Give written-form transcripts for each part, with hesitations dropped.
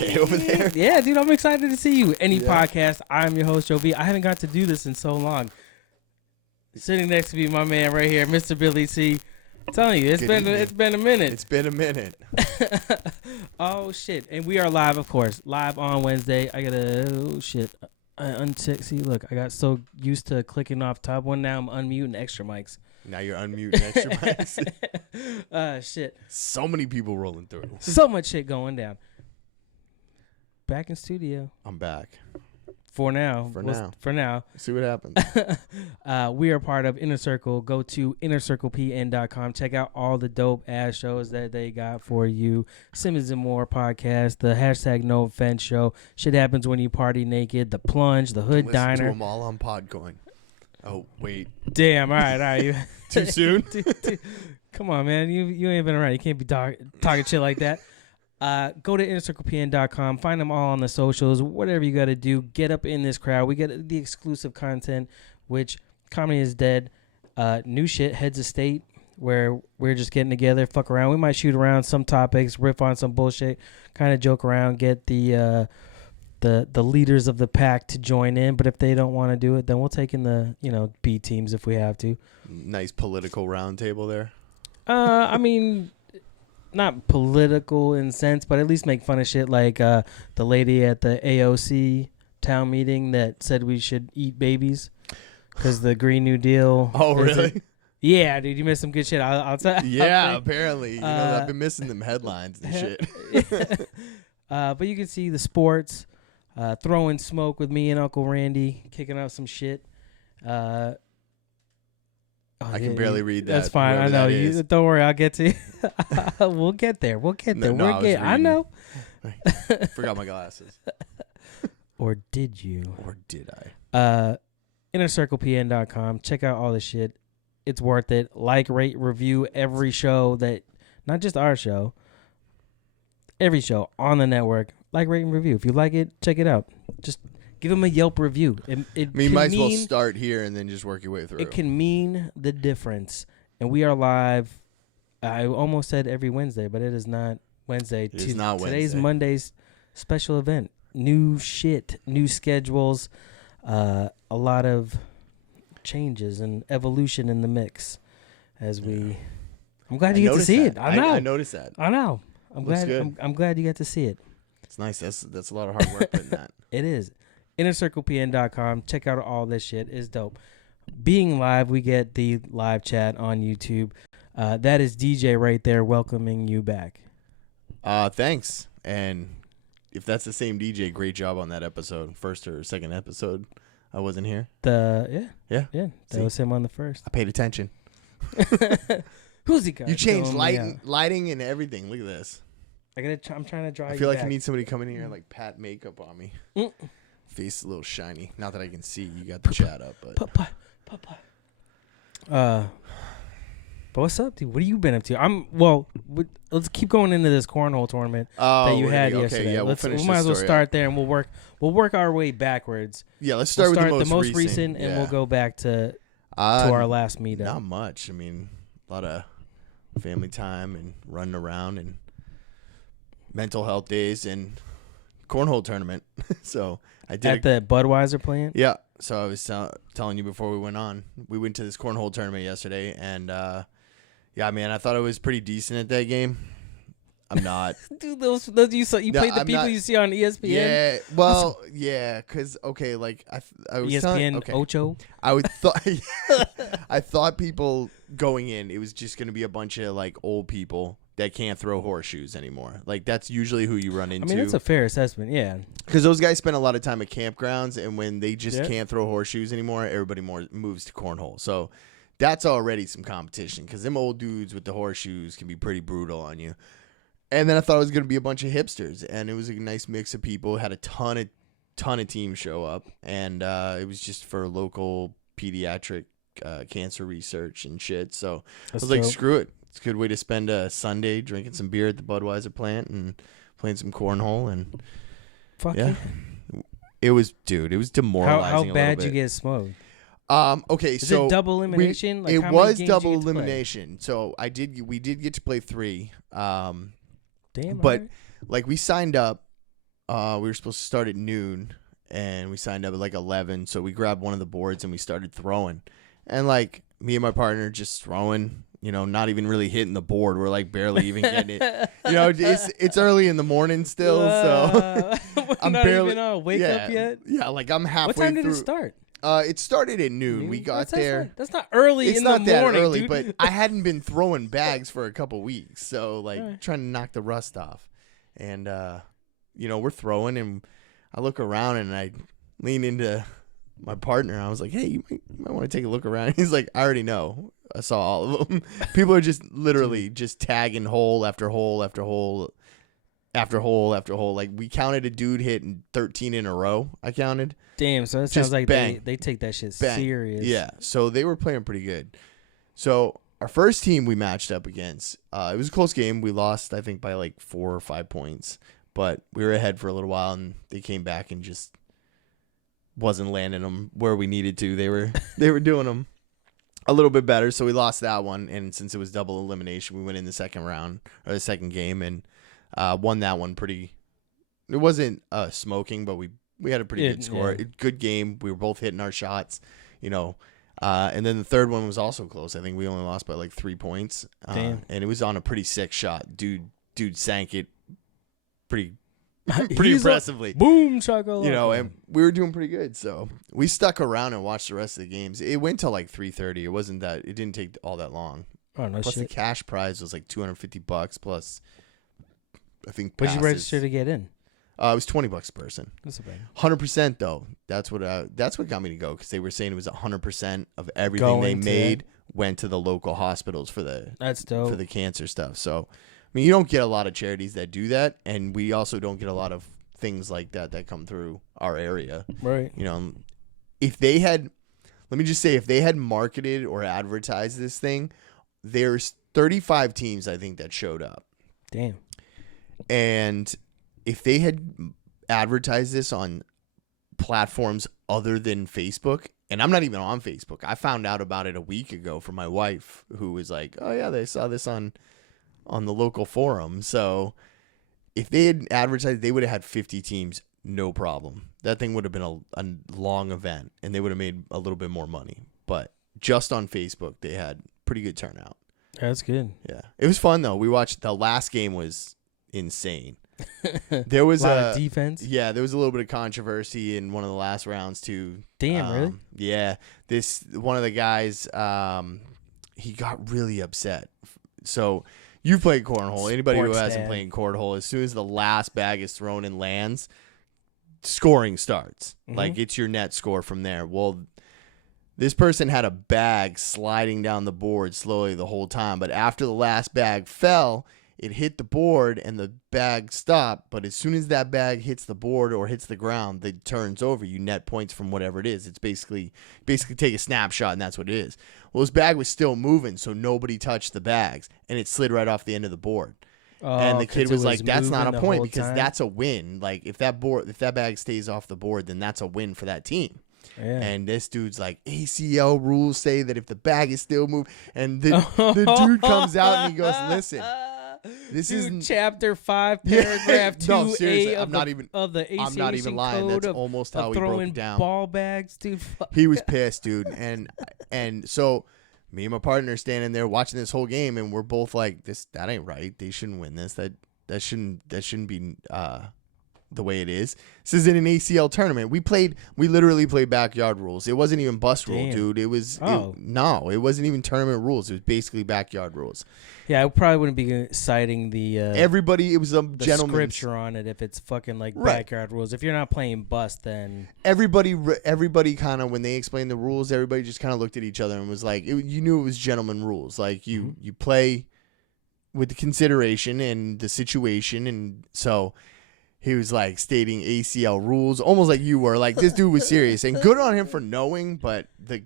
okay over there. Yeah, dude, I'm excited to see you. Any podcast. I'm your host, Joe B. I haven't got to do this in so long. Sitting next to me, my man right here, Mr. Billy C. I'm telling you, it's been a minute. It's been a minute. Oh shit! And we are live, of course, live on Wednesday. I gotta I uncheck. See, look, I got so used to clicking off top one. Now I'm unmuting extra mics. Now you're unmuting extra mics. Shit. So many people rolling through. So much shit going down. Back in studio. I'm back. For now. For now. See what happens. We are part of Inner Circle. Go to innercirclepn.com. Check out all the dope ass shows that they got for you. Simmons and More podcast, the hashtag No Offense show, Shit Happens When You Party Naked, The Plunge, The Hood Diner. Listen to them all on Podcoin. Oh, wait. Damn, all right. Too soon? Come on, man. You ain't been around. You can't be talking shit like that. Go to innercirclepn.com. Find them all on the socials. Whatever you got to do, get up in this crowd. We get the exclusive content, which Comedy is Dead. New shit, Heads of State, where we're just getting together, fuck around. We might shoot around some topics, riff on some bullshit, kind of joke around, get the leaders of the pack to join in. But if they don't want to do it, then we'll take in the B teams if we have to. Nice political roundtable there. I mean, not political in sense, but at least make fun of shit like the lady at the AOC town meeting that said we should eat babies because the Green New Deal. Oh, really? Yeah, dude, you missed some good shit. I'll tell. Yeah, apparently. I've been missing them headlines and shit. But you can see the sports, throwing smoke with me and Uncle Randy, kicking up some shit. I can barely read that. That's fine. I know. You don't worry. I'll get to you. We'll get there. I know. Forgot my glasses. Or did you? Or did I? InnerCirclePN.com. Check out all the shit. It's worth it. Like, rate, review every show not just our show, every show on the network. Like, rate, and review. If you like it, check it out. Just give them a Yelp review. You might as well start here and then just work your way through. It can mean the difference. And we are live. I almost said every Wednesday, but it is not Wednesday. It is not Wednesday. Today's Monday's special event. New shit, new schedules, a lot of changes and evolution in the mix. I'm glad you get to see it. I know. I noticed that. I know. I'm glad you got to see it. It's nice. That's a lot of hard work putting that. It is. InnerCirclePN.com. Check out all this shit. It's dope. Being live, we get the live chat on YouTube. That is DJ right there welcoming you back. Thanks. And if that's the same DJ, great job on that episode. First or second episode. I wasn't here. Yeah. That See? was him on the first. I paid attention. Who's he got? You changed lighting and everything. Look at this. I'm trying to draw you I feel like back. I need somebody coming in here and like pat makeup on me. Mm. Face a little shiny. Not that I can see. You got the chat up, but But what's up, dude? What have you been up to? Let's keep going into this cornhole tournament that you had yesterday. Yeah, we might as well start there, and we'll work our way backwards. Yeah, let's start with the most recent, and we'll go back to our last meetup. Not much. I mean, a lot of family time and running around and mental health days and cornhole tournament. So I did at the Budweiser plant. Yeah. So I was telling you before we went on. We went to this cornhole tournament yesterday, and yeah, man, I thought I was pretty decent at that game. I'm not. Dude, those you played the people you see on ESPN. Yeah. Well, yeah, because like I was ESPN Ocho. I thought people going in, it was just gonna be a bunch of like old people that can't throw horseshoes anymore. Like that's usually who you run into. I mean, that's a fair assessment, yeah. Because those guys spend a lot of time at campgrounds, and when they just can't throw horseshoes anymore, everybody moves to cornhole. So that's already some competition, because them old dudes with the horseshoes can be pretty brutal on you. And then I thought it was going to be a bunch of hipsters, and it was a nice mix of people. Had a ton of teams show up, and it was just for local pediatric cancer research and shit. So I was like, screw it. It's a good way to spend a Sunday drinking some beer at the Budweiser plant and playing some cornhole. And it was demoralizing. How bad you get smoked? Okay, Is it double elimination? It was double elimination. So we did get to play 3. Damn. But like we signed up we were supposed to start at noon, and we signed up at like 11. So we grabbed one of the boards and we started throwing, and like me and my partner just throwing. Not even really hitting the board. We're like barely even getting it. It's early in the morning still, so I'm not barely even on wake up yet. Yeah, like I'm halfway. What time did through. it start? It started at noon. We got there. That's not early It's in the not that morning, early, dude. but I hadn't been throwing bags for a couple weeks, so like trying to knock the rust off. And we're throwing, and I look around and I lean into my partner. I was like, "Hey, you might want to take a look around." He's like, "I already know. I saw all of them." People are just literally just tagging hole after hole after hole after hole after hole. Like we counted a dude hitting 13 in a row. I counted. Damn, so it sounds like they take that shit serious. Yeah, so they were playing pretty good. So our first team we matched up against, it was a close game. We lost, I think, by like 4 or 5 points. But we were ahead for a little while, and they came back and just wasn't landing them where we needed to. They were doing them a little bit better, so we lost that one. And since it was double elimination, we went in the second round or the second game and won that one pretty. It wasn't smoking, but we had a pretty good score. Yeah. Good game. We were both hitting our shots, and then the third one was also close. I think we only lost by like 3 points. And it was on a pretty sick shot. Dude sank it pretty impressively. Boom, chocolate. And we were doing pretty good. So we stuck around and watched the rest of the games. It went till like 3:30. It wasn't that. It didn't take all that long. Oh no! Plus shit. the cash prize was like $250 plus. I think. What'd you register to get in? It was $20 a person. That's a bad. 100% though. That's what got me to go, because they were saying it was 100% of everything they made went to the local hospitals for the dope. For the cancer stuff. So, I mean, you don't get a lot of charities that do that, and we also don't get a lot of things like that come through our area. Right. If they had, let me just say, if they had marketed or advertised this thing, there's 35 teams I think that showed up. Damn. And if they had advertised this on platforms other than Facebook, and I'm not even on Facebook. I found out about it a week ago from my wife, who was like, "Oh yeah, they saw this on the local forum." So if they had advertised, they would have had 50 teams, no problem. That thing would have been a long event, and they would have made a little bit more money. But just on Facebook, they had pretty good turnout. That's good. Yeah, it was fun though. We watched the last game was insane. There was a lot of defense. Yeah, there was a little bit of controversy in one of the last rounds too. Damn, really? Yeah, one of the guys, he got really upset. So you've played cornhole. Anybody who hasn't played cornhole, as soon as the last bag is thrown and lands, scoring starts. Mm-hmm. Like it's your net score from there. Well, this person had a bag sliding down the board slowly the whole time, but after the last bag fell, it hit the board and the bag stopped. But as soon as that bag hits the board or hits the ground, it turns over. You net points from whatever it is. It's basically take a snapshot, and that's what it is. Well, his bag was still moving, so nobody touched the bags, and it slid right off the end of the board. And the kid was like, "That's not a point, because that's a win. Like if that bag stays off the board, then that's a win for that team." Yeah. And this dude's like, ACL rules say that if the bag is still moving, and the dude comes out and he goes, "Listen, this is chapter 5, paragraph 2A no, seriously, of the ACL I'm not even lying. That's almost how he broke it down. Ball bags, dude. He was pissed, dude, and so me and my partner standing there watching this whole game, and we're both like, that ain't right. They shouldn't win this. That shouldn't be the way it is. This isn't an ACL tournament. We literally played backyard rules. It wasn't even bus rule, dude. It wasn't even tournament rules. It was basically backyard rules. Yeah, I probably wouldn't be citing the everybody. It was a gentleman's scripture on it if it's fucking like backyard rules. If you're not playing bus, then everybody kind of, when they explained the rules, everybody just kind of looked at each other and was like, you knew it was gentleman rules. Like you play with the consideration and the situation, and so. He was like stating ACL rules, almost like you were. Like this dude was serious, and good on him for knowing. But the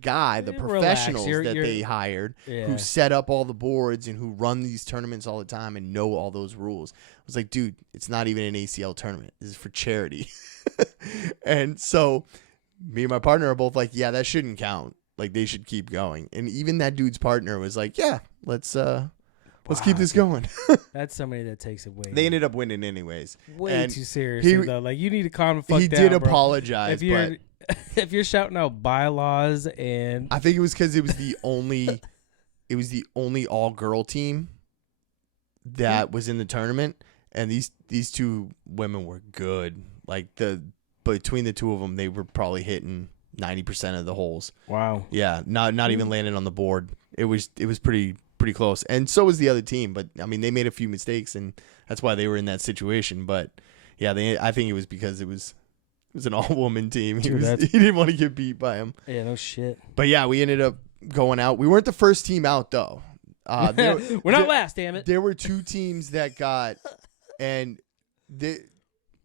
professionals that they hired, who set up all the boards and who run these tournaments all the time and know all those rules, I was like, dude, it's not even an ACL tournament. This is for charity. And so, me and my partner are both like, yeah, that shouldn't count. Like they should keep going. And even that dude's partner was like, yeah, let's Let's keep this going. That's somebody that takes it way. They ended up winning anyways. Way too seriously though. Like you need to calm the fuck down. He did bro. apologize, but if you're shouting out bylaws and I think it was because it was the only all girl team that was in the tournament, and these two women were good. Like between the two of them, they were probably hitting 90% of the holes. Wow. Yeah, not even landing on the board. It was pretty close, and so was the other team. But I mean, they made a few mistakes, and that's why they were in that situation. But yeah, I think it was because it was an all-woman team. He didn't want to get beat by him. Yeah, no shit. But yeah, we ended up going out. We weren't the first team out though. We're not last, damn it. There were two teams that got, and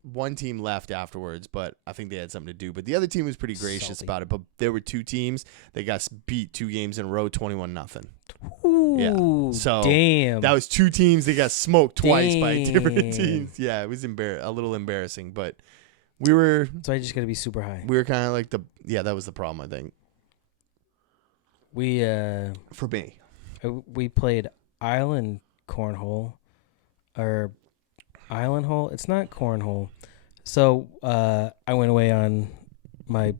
one team left afterwards, but I think they had something to do. But the other team was pretty gracious about it. But there were two teams that got beat 2 games in a row, 21-0. Yeah. So damn. That was 2 teams that got smoked twice by different teams. Yeah, it was a little embarrassing, but we were. So I just got to be super high. We were kind of like that was the problem, I think. For me. We played island cornhole or island hole. It's not cornhole. So I went away on my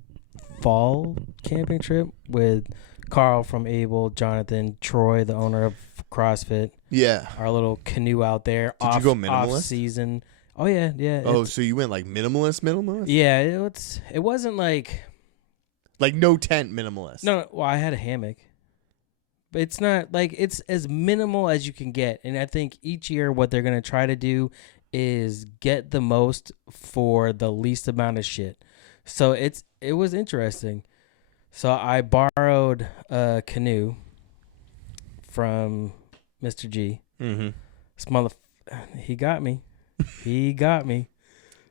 fall camping trip with Carl from Able, Jonathan, Troy, the owner of CrossFit. Yeah. Our little canoe out there. Did you go minimalist? Off season. Oh yeah. Oh, so you went like minimalist? Yeah, it wasn't like no tent minimalist. No, well, I had a hammock. But it's not like it's as minimal as you can get. And I think each year what they're going to try to do is get the most for the least amount of shit. So it was interesting. So I borrowed a canoe from Mr. G. Mm-hmm. He got me. He got me.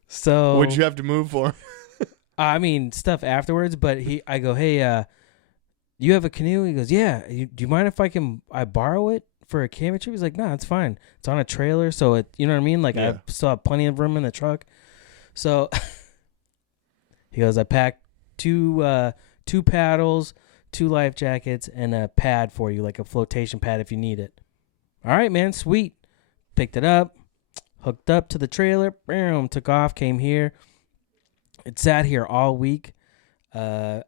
So what'd you have to move for? I mean, stuff afterwards, but I go, hey, you have a canoe? He goes, yeah. Do you mind if I borrow it for a camping trip? He's like, no, it's fine. It's on a trailer, so you know what I mean? Like, yeah. I still have plenty of room in the truck. So he goes, I packed two paddles, 2 life jackets, and a pad for you, like a flotation pad if you need it. All right, man, sweet. Picked it up, hooked up to the trailer, boom, took off, came here. It sat here all week. I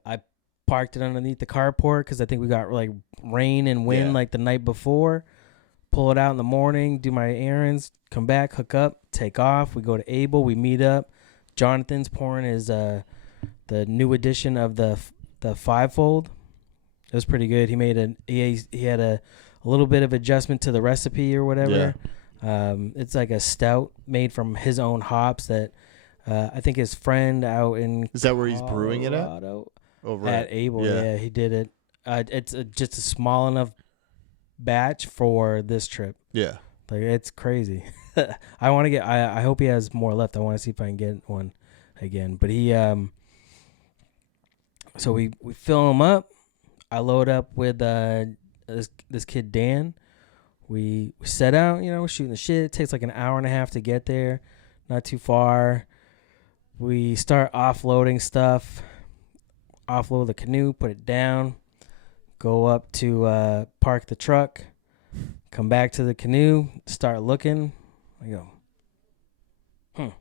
parked it underneath the carport because I think we got like rain and wind like the night before. Pull it out in the morning, do my errands, come back, hook up, take off. We go to Able, we meet up. Jonathan's pouring his the new edition of the 5-fold. It was pretty good. He had a little bit of adjustment to the recipe or whatever. Yeah. It's like a stout made from his own hops that I think his friend out in Is that where he's brewing it at? Over at Able, yeah, he did it. It's just a small enough batch for this trip. Yeah, like it's crazy. I want to get. I hope he has more left. I want to see if I can get one again. But he, so we fill him up. I load up with this kid Dan. We set out. You know, we're shooting the shit. It takes like an hour and a half to get there. Not too far. We start offloading stuff. Offload the canoe, put it down, go up to park the truck, come back to the canoe, start looking. I go,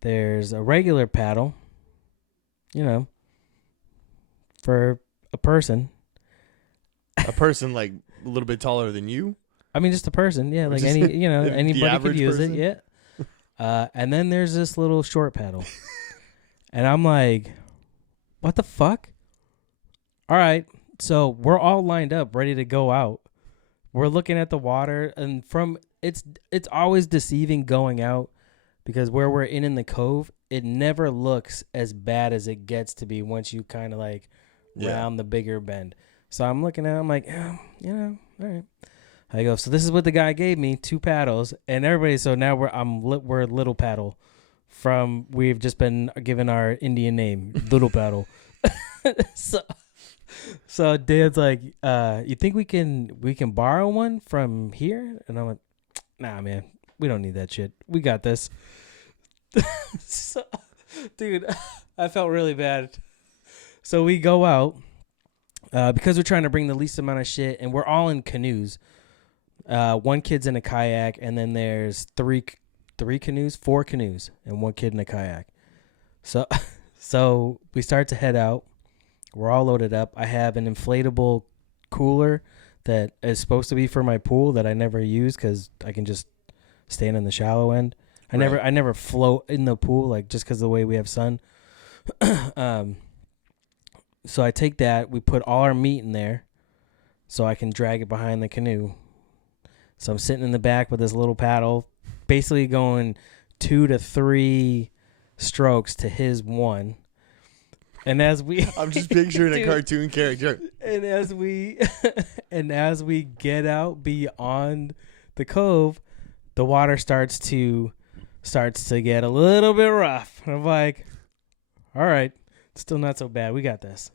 There's a regular paddle, you know, for a person. A person like a little bit taller than you? I mean, just a person, yeah. Like anybody could use person? It, yeah. And then there's this little short paddle. And I'm like, what the fuck? All right. So we're all lined up, ready to go out. We're looking at the water, and it's always deceiving going out because where we're in the cove, it never looks as bad as it gets to be once you kind of like round the bigger bend. So I'm looking at it, I'm like, all right. I go, so this is what the guy gave me, 2 paddles, and everybody. So now we're little paddle. We've just been given our Indian name, Little Paddle. So Dad's like, you think we can borrow one from here? And I'm like, nah, man, we don't need that shit. We got this. So, dude, I felt really bad. So we go out because we're trying to bring the least amount of shit, and we're all in canoes. One kid's in a kayak, and then there's four canoes, and one kid in a kayak. So we start to head out. We're all loaded up. I have an inflatable cooler that is supposed to be for my pool that I never use because I can just stand in the shallow end. I never float in the pool, like, just because of the way we have sun. So I take that. We put all our meat in there so I can drag it behind the canoe. So I'm sitting in the back with this little paddle, basically going 2 to 3 strokes to his 1. And as we I'm just picturing a cartoon character. And as we get out beyond the cove, the water starts to get a little bit rough. And I'm like, all right, still not so bad. We got this.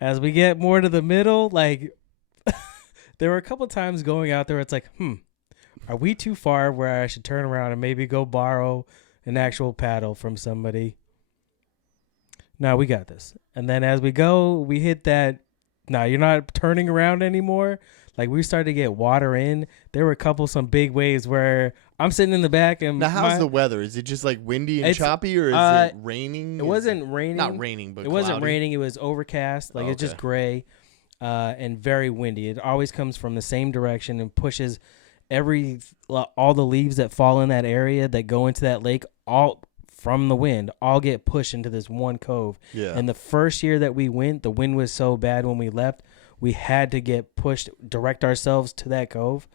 As we get more to the middle, like, there were a couple times going out there, it's like, are we too far where I should turn around and maybe go borrow an actual paddle from somebody? No, we got this. And then as we go, we hit that, no, you're not turning around anymore. Like, we started to get water in. There were some big waves where I'm sitting in the back. And now, how's the weather? Is it just like windy and choppy, or is it raining? It wasn't raining. Not raining, but it wasn't raining. It was overcast. Like, it's just gray and very windy. It always comes from the same direction and pushes all the leaves that fall in that area that go into that lake, all from the wind, all get pushed into this one cove. Yeah. And the first year that we went, the wind was so bad when we left, we had to direct ourselves to that cove.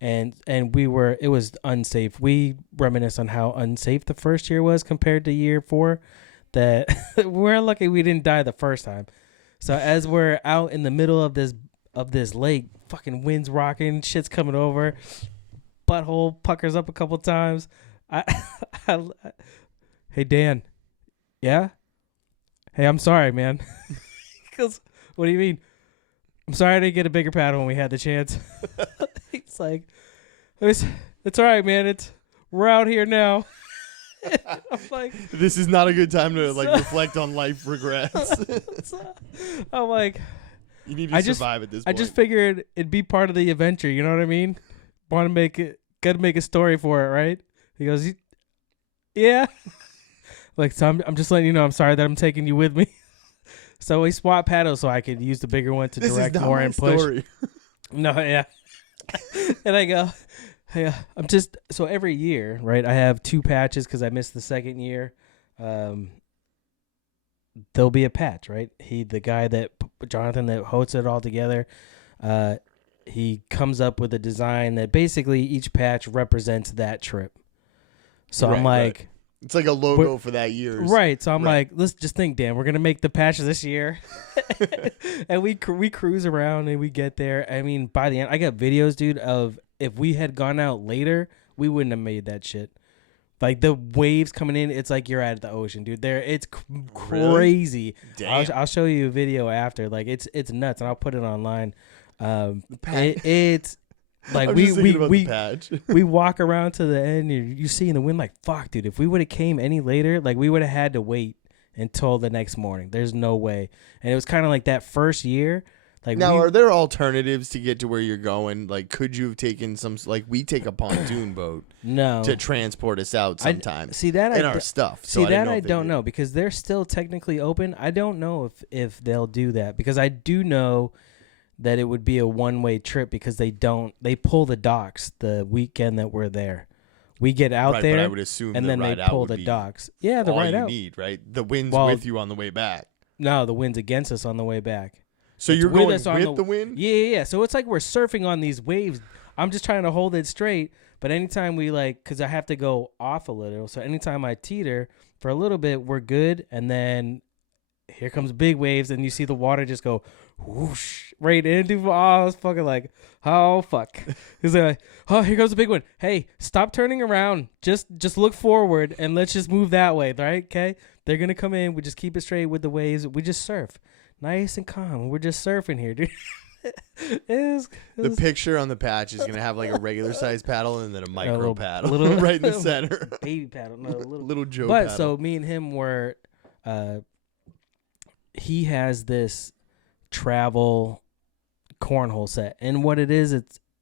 And it was unsafe. We reminisce on how unsafe the first year was compared to year 4, that we're lucky we didn't die the first time. So as we're out in the middle of this lake, fucking wind's rocking, shit's coming over, butthole puckers up a couple times. Hey, Dan. Yeah? Hey, I'm sorry, man. Because, what do you mean? I'm sorry I didn't get a bigger paddle when we had the chance. It's like, it's all right, man. We're out here now. I'm like, this is not a good time to reflect on life regrets. I'm like, you need to survive at this point. I just figured it'd be part of the adventure. You know what I mean? Got to make a story for it, right? He goes, yeah. Like, so I'm just letting you know, I'm sorry that I'm taking you with me. So we swap paddles so I could use the bigger one to direct more and push. Story. No, yeah. And I go, hey, so every year, right, I have 2 patches because I missed the second year. There'll be a patch, right? The guy Jonathan that hosts it all together, he comes up with a design that basically each patch represents that trip. So I'm like... Right. It's like a logo for that year. Right. So I'm like, let's just think, Dan, we're going to make the patches this year. And we cruise around and we get there. I mean, by the end, I got videos, dude, of if we had gone out later, we wouldn't have made that shit. Like, the waves coming in, it's like you're at the ocean, dude. It's crazy. Really? Damn. I'll show you a video after. Like, it's nuts, and I'll put it online. It's... Like, we walk around to the end, you see in the wind, like, fuck, dude, if we would have came any later, like, we would have had to wait until the next morning. There's no way. And it was kind of like that first year. Like, now, are there alternatives to get to where you're going? Like, could you have taken we take a pontoon boat to transport us out sometimes our stuff. So I don't know, because they're still technically open. I don't know if they'll do that, because I do know that it would be a one-way trip, because they pull the docks the weekend that we're there. We get out there, but I would assume and then they pull the docks. Yeah, the ride out. All you need, right? The wind's with you on the way back. No, the wind's against us on the way back. So you're going with the wind? Yeah. So it's like we're surfing on these waves. I'm just trying to hold it straight, but anytime because I have to go off a little, so anytime I teeter for a little bit, we're good, and then here comes big waves, and you see the water just go whoosh right into. I was fucking like, oh fuck. He's like, oh, here goes the big one. Hey, stop turning around. Just look forward and let's just move that way, right? Okay, they're gonna come in. We just keep it straight with the waves. We just surf, nice and calm. We're just surfing here, dude. The picture on the patch is gonna have like a regular size paddle and then a micro paddle, little right in the center. Baby paddle, no, little Joe. But paddle. So me and him were. He has this travel cornhole set, and what it is,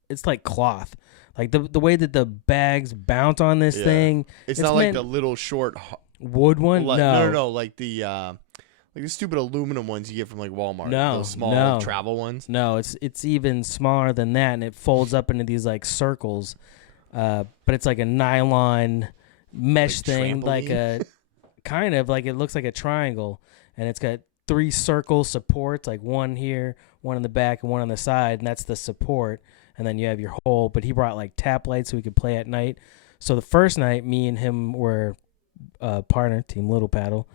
it's like cloth. Like the way that the bags bounce on this thing. It's not like the little short wood one. No. Like the stupid aluminum ones you get from like Walmart. No, those small travel ones. No, it's even smaller than that, and it folds up into these like circles. But it's like a nylon mesh thing, trampoline? Like a kind of like it looks like a triangle, and it's got 3 circle supports, like one here, one in the back, and one on the side, and that's the support. And then you have your hole. But he brought like tap lights so we could play at night. So the first night, me and him were partner, Team Little Paddle,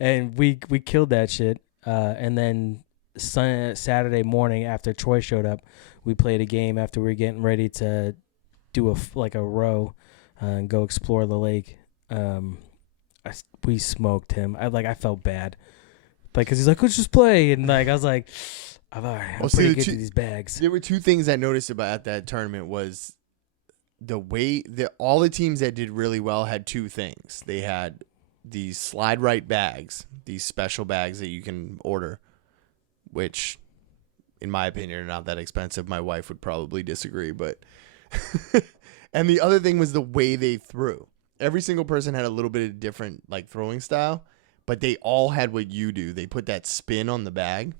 and we killed that shit. And then Saturday morning after Troy showed up, we played a game after we were getting ready to do a row and go explore the lake. We smoked him. I felt bad, like, cause he's like, let's just play, and like I was like, I'm pretty good to these bags. There were 2 things I noticed about that tournament was the way that all the teams that did really well had 2 things. They had these slide right bags, these special bags that you can order, which, in my opinion, are not that expensive. My wife would probably disagree, but and the other thing was the way they threw. Every single person had a little bit of different like throwing style, but they all had what you do. They put that spin on the bag.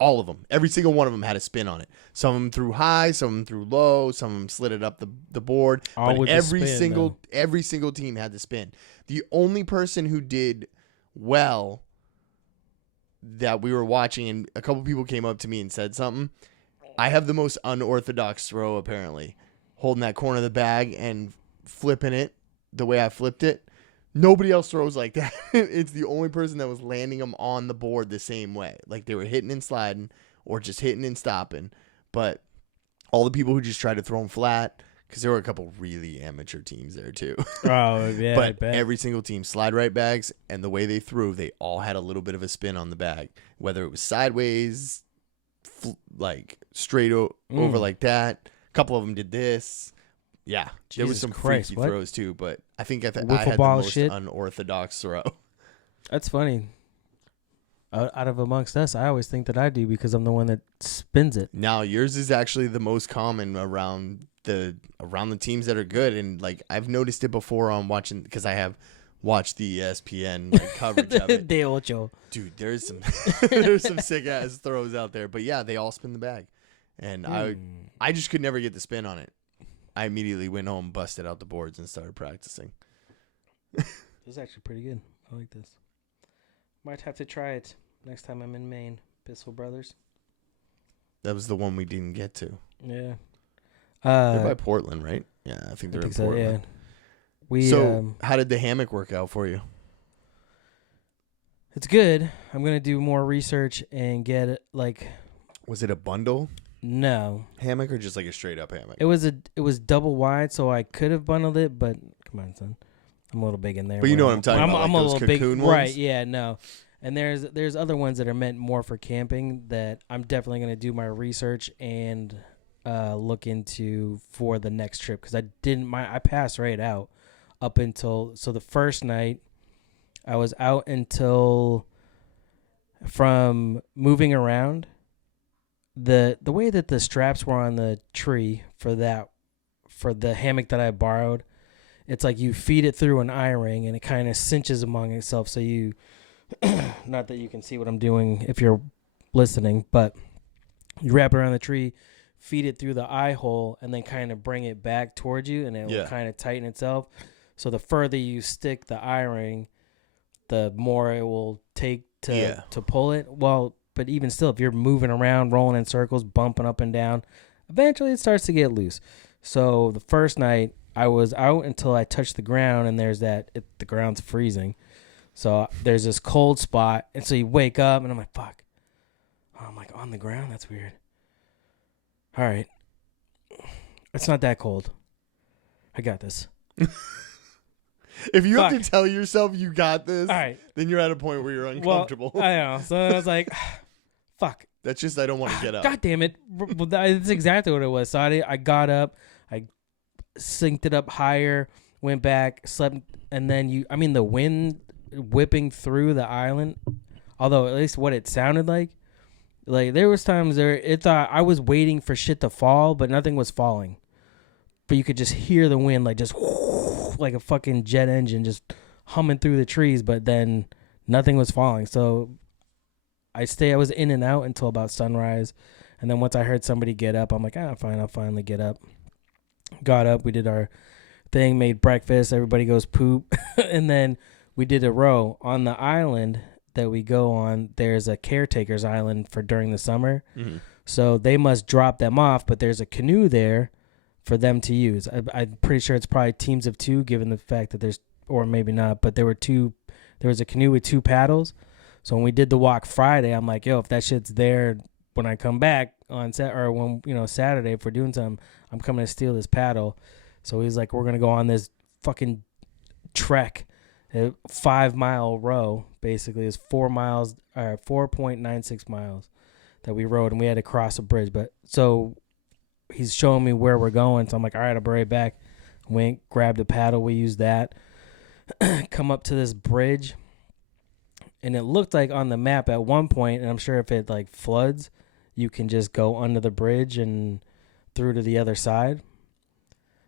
All of them. Every single one of them had a spin on it. Some of them threw high, some of them threw low, some of them slid it up the board. All but every single team had the spin. The only person who did well that we were watching, and a couple people came up to me and said something. I have the most unorthodox throw, apparently. Holding that corner of the bag and flipping it the way I flipped it. Nobody else throws like that. It's the only person that was landing them on the board the same way. Like they were hitting and sliding or just hitting and stopping. But all the people who just tried to throw them flat, because there were a couple really amateur teams there too. Oh, yeah. But every single team, slide right bags, and the way they threw, they all had a little bit of a spin on the bag. Whether it was sideways, like straight over like that. A couple of them did this. Yeah, Jesus there was some Christ, freaky what? throws too, but I think I had Wiffle the ball most shit? unorthodox throw. That's funny. Out of amongst us, I always think that I do because I'm the one that spins it. Now yours is actually the most common around the teams that are good, and like I've noticed it before on watching because I have watched the ESPN like, coverage of it. De Ocho. Dude, there's some sick ass throws out there, but yeah, they all spin the bag, and I just could never get the spin on it. I immediately went home, busted out the boards, and started practicing. This is actually pretty good. I like this. Might have to try it next time I'm in Maine. Pistol Brothers. That was the one we didn't get to. Yeah. They're by Portland, right? Yeah, I think they're in Portland. Yeah. How did the hammock work out for you? It's good. I'm going to do more research and get it, like... Was it a bundle? No. Hammock or just like a straight up hammock? It was double wide, so I could have bundled it, but come on, son. I'm a little big in there. But you know what I'm talking about, I'm like a those little big, cocoon ones? Right, yeah, no. And there's other ones that are meant more for camping that I'm definitely going to do my research and look into for the next trip because I passed right out up until the first night I was out until from moving around. The way that the straps were on the tree for the hammock that I borrowed, it's like you feed it through an eye-ring and it kind of cinches among itself. So you, not that you can see what I'm doing if you're listening, but you wrap it around the tree, feed it through the eye hole, and then kind of bring it back towards you, and it will kind of tighten itself. So the further you stick the eye-ring, the more it will take to pull it. Well, but even still, if you're moving around, rolling in circles, bumping up and down, eventually it starts to get loose. So the first night, I was out until I touched the ground, and there's the ground's freezing. So there's this cold spot, and so you wake up, and I'm like, fuck. Oh, I'm like, on the ground? That's weird. All right. It's not that cold. I got this. If you have to tell yourself you got this, all right, then you're at a point where you're uncomfortable. Well, I know. So I was like, fuck. That's just I don't want to get up. God damn it. Well, that's exactly what it was. So I got up. I synced it up higher, went back, slept, and then the wind whipping through the island, although at least what it sounded like, Like there was times there it thought I was waiting for shit to fall, but nothing was falling. But you could just hear the wind like just like a fucking jet engine just humming through the trees, but then nothing was falling. So I was in and out until about sunrise. And then once I heard somebody get up, I'm like, fine, I'll finally get up. Got up, we did our thing, made breakfast, everybody goes poop. And then we did a row on the island that we go on. There's a caretaker's island for during the summer. Mm-hmm. So they must drop them off, but there's a canoe there for them to use. I'm pretty sure it's probably teams of 2, given the fact that there's, or maybe not, but there was a canoe with 2 paddles. So when we did the walk Friday, I'm like, yo, if that shit's there when I come back on Saturday, if we're doing something, I'm coming to steal this paddle. So he's like, we're going to go on this fucking trek, a 5-mile row, basically. It's 4.96 miles that we rode, and we had to cross a bridge. But so he's showing me where we're going. So I'm like, all right, I'll be right back. Went, grabbed a paddle. We used that. Come up to this bridge. And it looked like on the map at one point, and I'm sure if it like floods, you can just go under the bridge and through to the other side.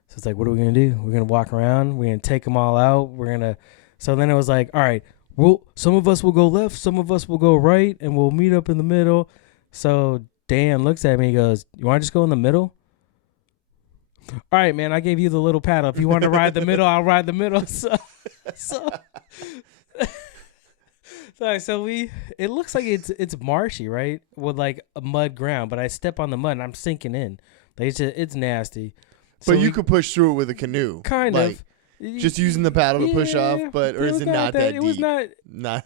So it's like, what are we going to do? We're going to walk around. We're going to take them all out. So then it was like, all right, some of us will go left. Some of us will go right, and we'll meet up in the middle. So Dan looks at me. He goes, you want to just go in the middle? All right, man, I gave you the little paddle. If you want to ride the middle, I'll ride the middle. So it looks like it's marshy, right? With like a mud ground, but I step on the mud and I'm sinking in. Like it's nasty. But you could push through it with a canoe. Kind of. Just using the paddle to push off, or is it not that deep? It was not.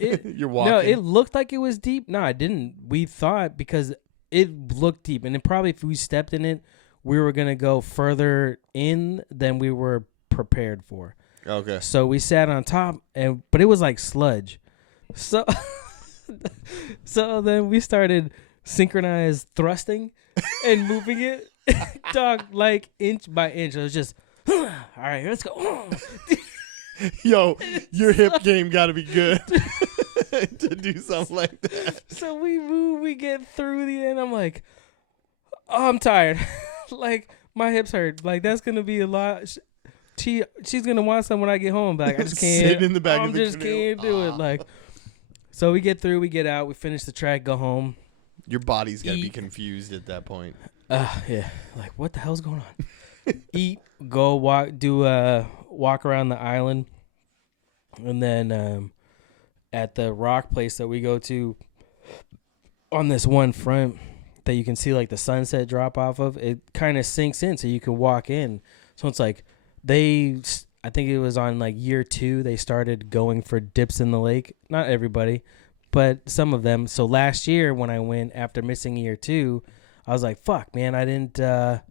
You're walking. No, it looked like it was deep. No, it didn't. We thought because it looked deep, and probably if we stepped in it, we were gonna go further in than we were prepared for. Okay. So we sat on top, but it was like sludge. So then we started synchronized thrusting and moving it, dog, like inch by inch. It was just, all right, let's go. Yo, your hip game got to be good to do something like that. So we move, we get through the end. I'm like, oh, I'm tired. Like, my hips hurt. Like, that's going to be a lot. She's going to want some when I get home. But like, I just can't. Sit in the back of the just canoe. Can't do it. Like, so we get through, we get out, we finish the track, go home. Your body's got to be confused at that point. Yeah. Like, what the hell's going on? Eat, go walk, do a walk around the island. And then at the rock place that we go to on this one front that you can see like the sunset drop off of, it kind of sinks in so you can walk in. So it's like I think it was on like year 2, they started going for dips in the lake. Not everybody, but some of them. So last year when I went after missing year 2, I was like, fuck, man, I didn't, I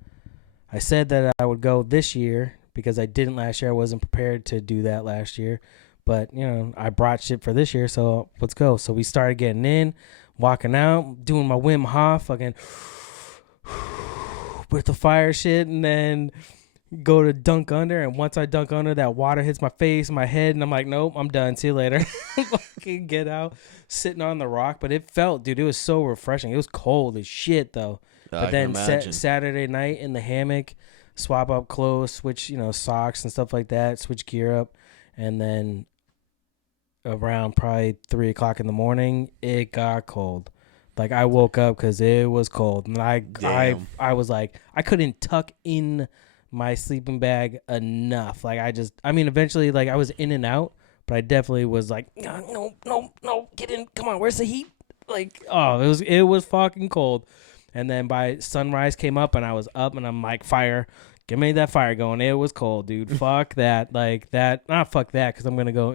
said that I would go this year because I didn't last year. I wasn't prepared to do that last year, but you know, I brought shit for this year. So let's go. So we started getting in, walking out, doing my Wim Hof, fucking with the fire shit, and then go to dunk under, and once I dunk under, that water hits my face, my head, and I'm like, nope, I'm done. See you later. Fucking get out, sitting on the rock. But it was so refreshing. It was cold as shit though. But then Saturday night in the hammock, swap up clothes, switch socks and stuff like that, switch gear up, and then around probably 3:00 in the morning, it got cold. Like I woke up because it was cold, and I was like, I couldn't tuck in my sleeping bag enough. Like eventually, like I was in and out, but I definitely was like, no, get in, come on, where's the heat? Like, oh, it was fucking cold. And then by sunrise came up, and I was up, and I'm like, fire, give me that fire going. It was cold, dude. Fuck that, like that. Not fuck that, because I'm gonna go.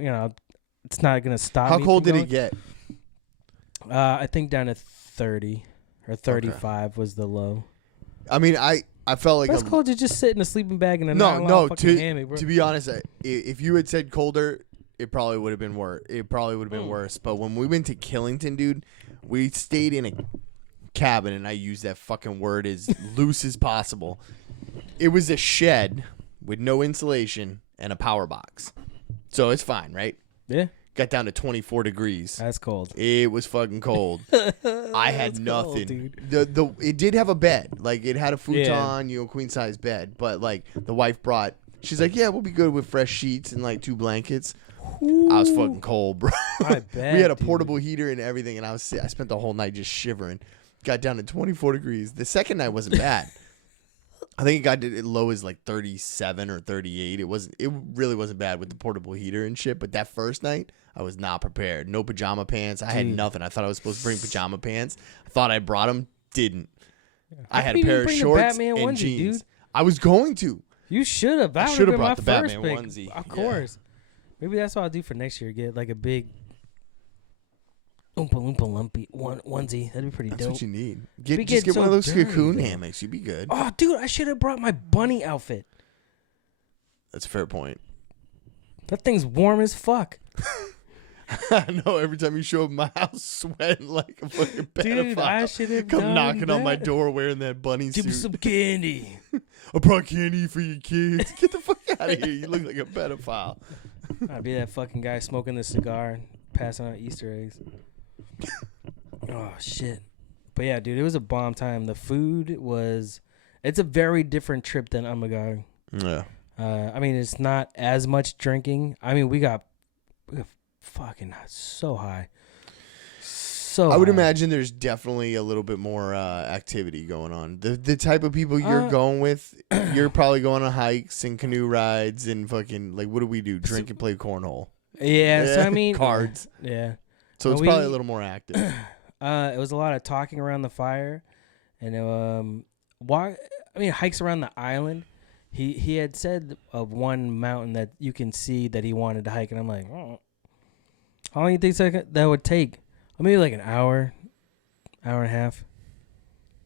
It's not gonna stop. How cold did it get? I think down to 30 or 35 was the low. I mean, I felt like that's cold to just sit in a sleeping bag in a hammock, bro. To be honest, if you had said colder, it probably would have been worse. Worse. But when we went to Killington, dude, we stayed in a cabin, and I use that fucking word as loose as possible. It was a shed with no insulation and a power box, so it's fine, right? Yeah. Got down to 24 degrees. That's cold. It was fucking cold. I had nothing. Cold, it did have a bed. Like, it had a futon, queen size bed. But like the wife brought, she's like, yeah, we'll be good with fresh sheets and like 2 blankets. Ooh. I was fucking cold, bro. I bet. We had a portable heater and everything, and I spent the whole night just shivering. Got down to 24 degrees. The second night wasn't bad. I think it got as low as like 37 or 38. It really wasn't bad with the portable heater and shit. But that first night, I was not prepared. No pajama pants. I had nothing. I thought I was supposed to bring pajama pants. I thought I brought them. Didn't. I had a pair of shorts and onesie, jeans. Dude? I was going to. You should have. I should have brought the Batman onesie. Of course. Maybe that's what I'll do for next year. Get like a big Oompa Loompa Lumpy onesie. That'd be pretty dope. That's what you need. Just get one of those cocoon hammocks. You'd be good. Oh, dude, I should have brought my bunny outfit. That's a fair point. That thing's warm as fuck. I know. Every time you show up at my house, sweating like a fucking pedophile. Dude, I should have come knocking on my door wearing that bunny suit. Give me some candy. I brought candy for your kids. Get the fuck out of here. You look like a pedophile. I'd be that fucking guy smoking the cigar, passing out Easter eggs. Oh, shit. But yeah, dude, it was a bomb time. The food it's a very different trip than Umagog. Yeah. I mean, it's not as much drinking. I mean, we got fucking so high. I would imagine there's definitely a little bit more activity going on. The type of people you're going with, you're probably going on hikes and canoe rides and fucking, like, what do we do? Drink and play cornhole. Yeah, so I mean. Cards. Yeah. So it's probably a little more active. It was a lot of talking around the fire. And hikes around the island. He had said of one mountain that you can see that he wanted to hike. And I'm like, oh, how long do you think that would take? Maybe like an hour and a half.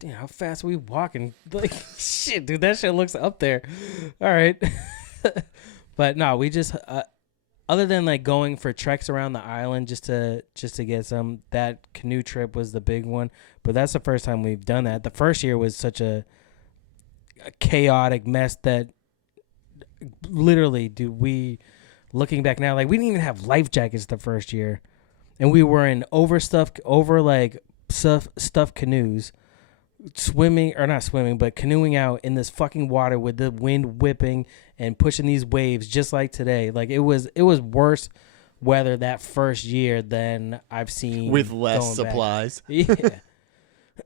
Damn, how fast are we walking? Like, shit, dude, that shit looks up there. All right. But no, we just, other than like going for treks around the island just to get some, that canoe trip was the big one. But that's the first time we've done that. The first year was such a chaotic mess that literally, dude, looking back now, like we didn't even have life jackets the first year. And we were in stuffed canoes, canoeing out in this fucking water with the wind whipping and pushing these waves just like today. Like it was worse weather that first year than I've seen with less supplies. Yeah.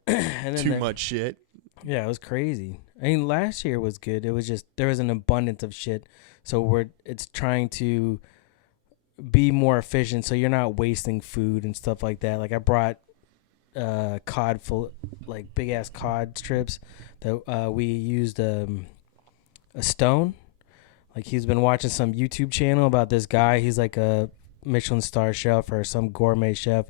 And then Too much shit. Yeah, it was crazy. I mean, last year was good. It was just there was an abundance of shit. So it's trying to be more efficient so you're not wasting food and stuff like that. Like I brought cod full, like big ass cod strips that we used a stone. Like he's been watching some YouTube channel about this guy. He's like a Michelin star chef or some gourmet chef,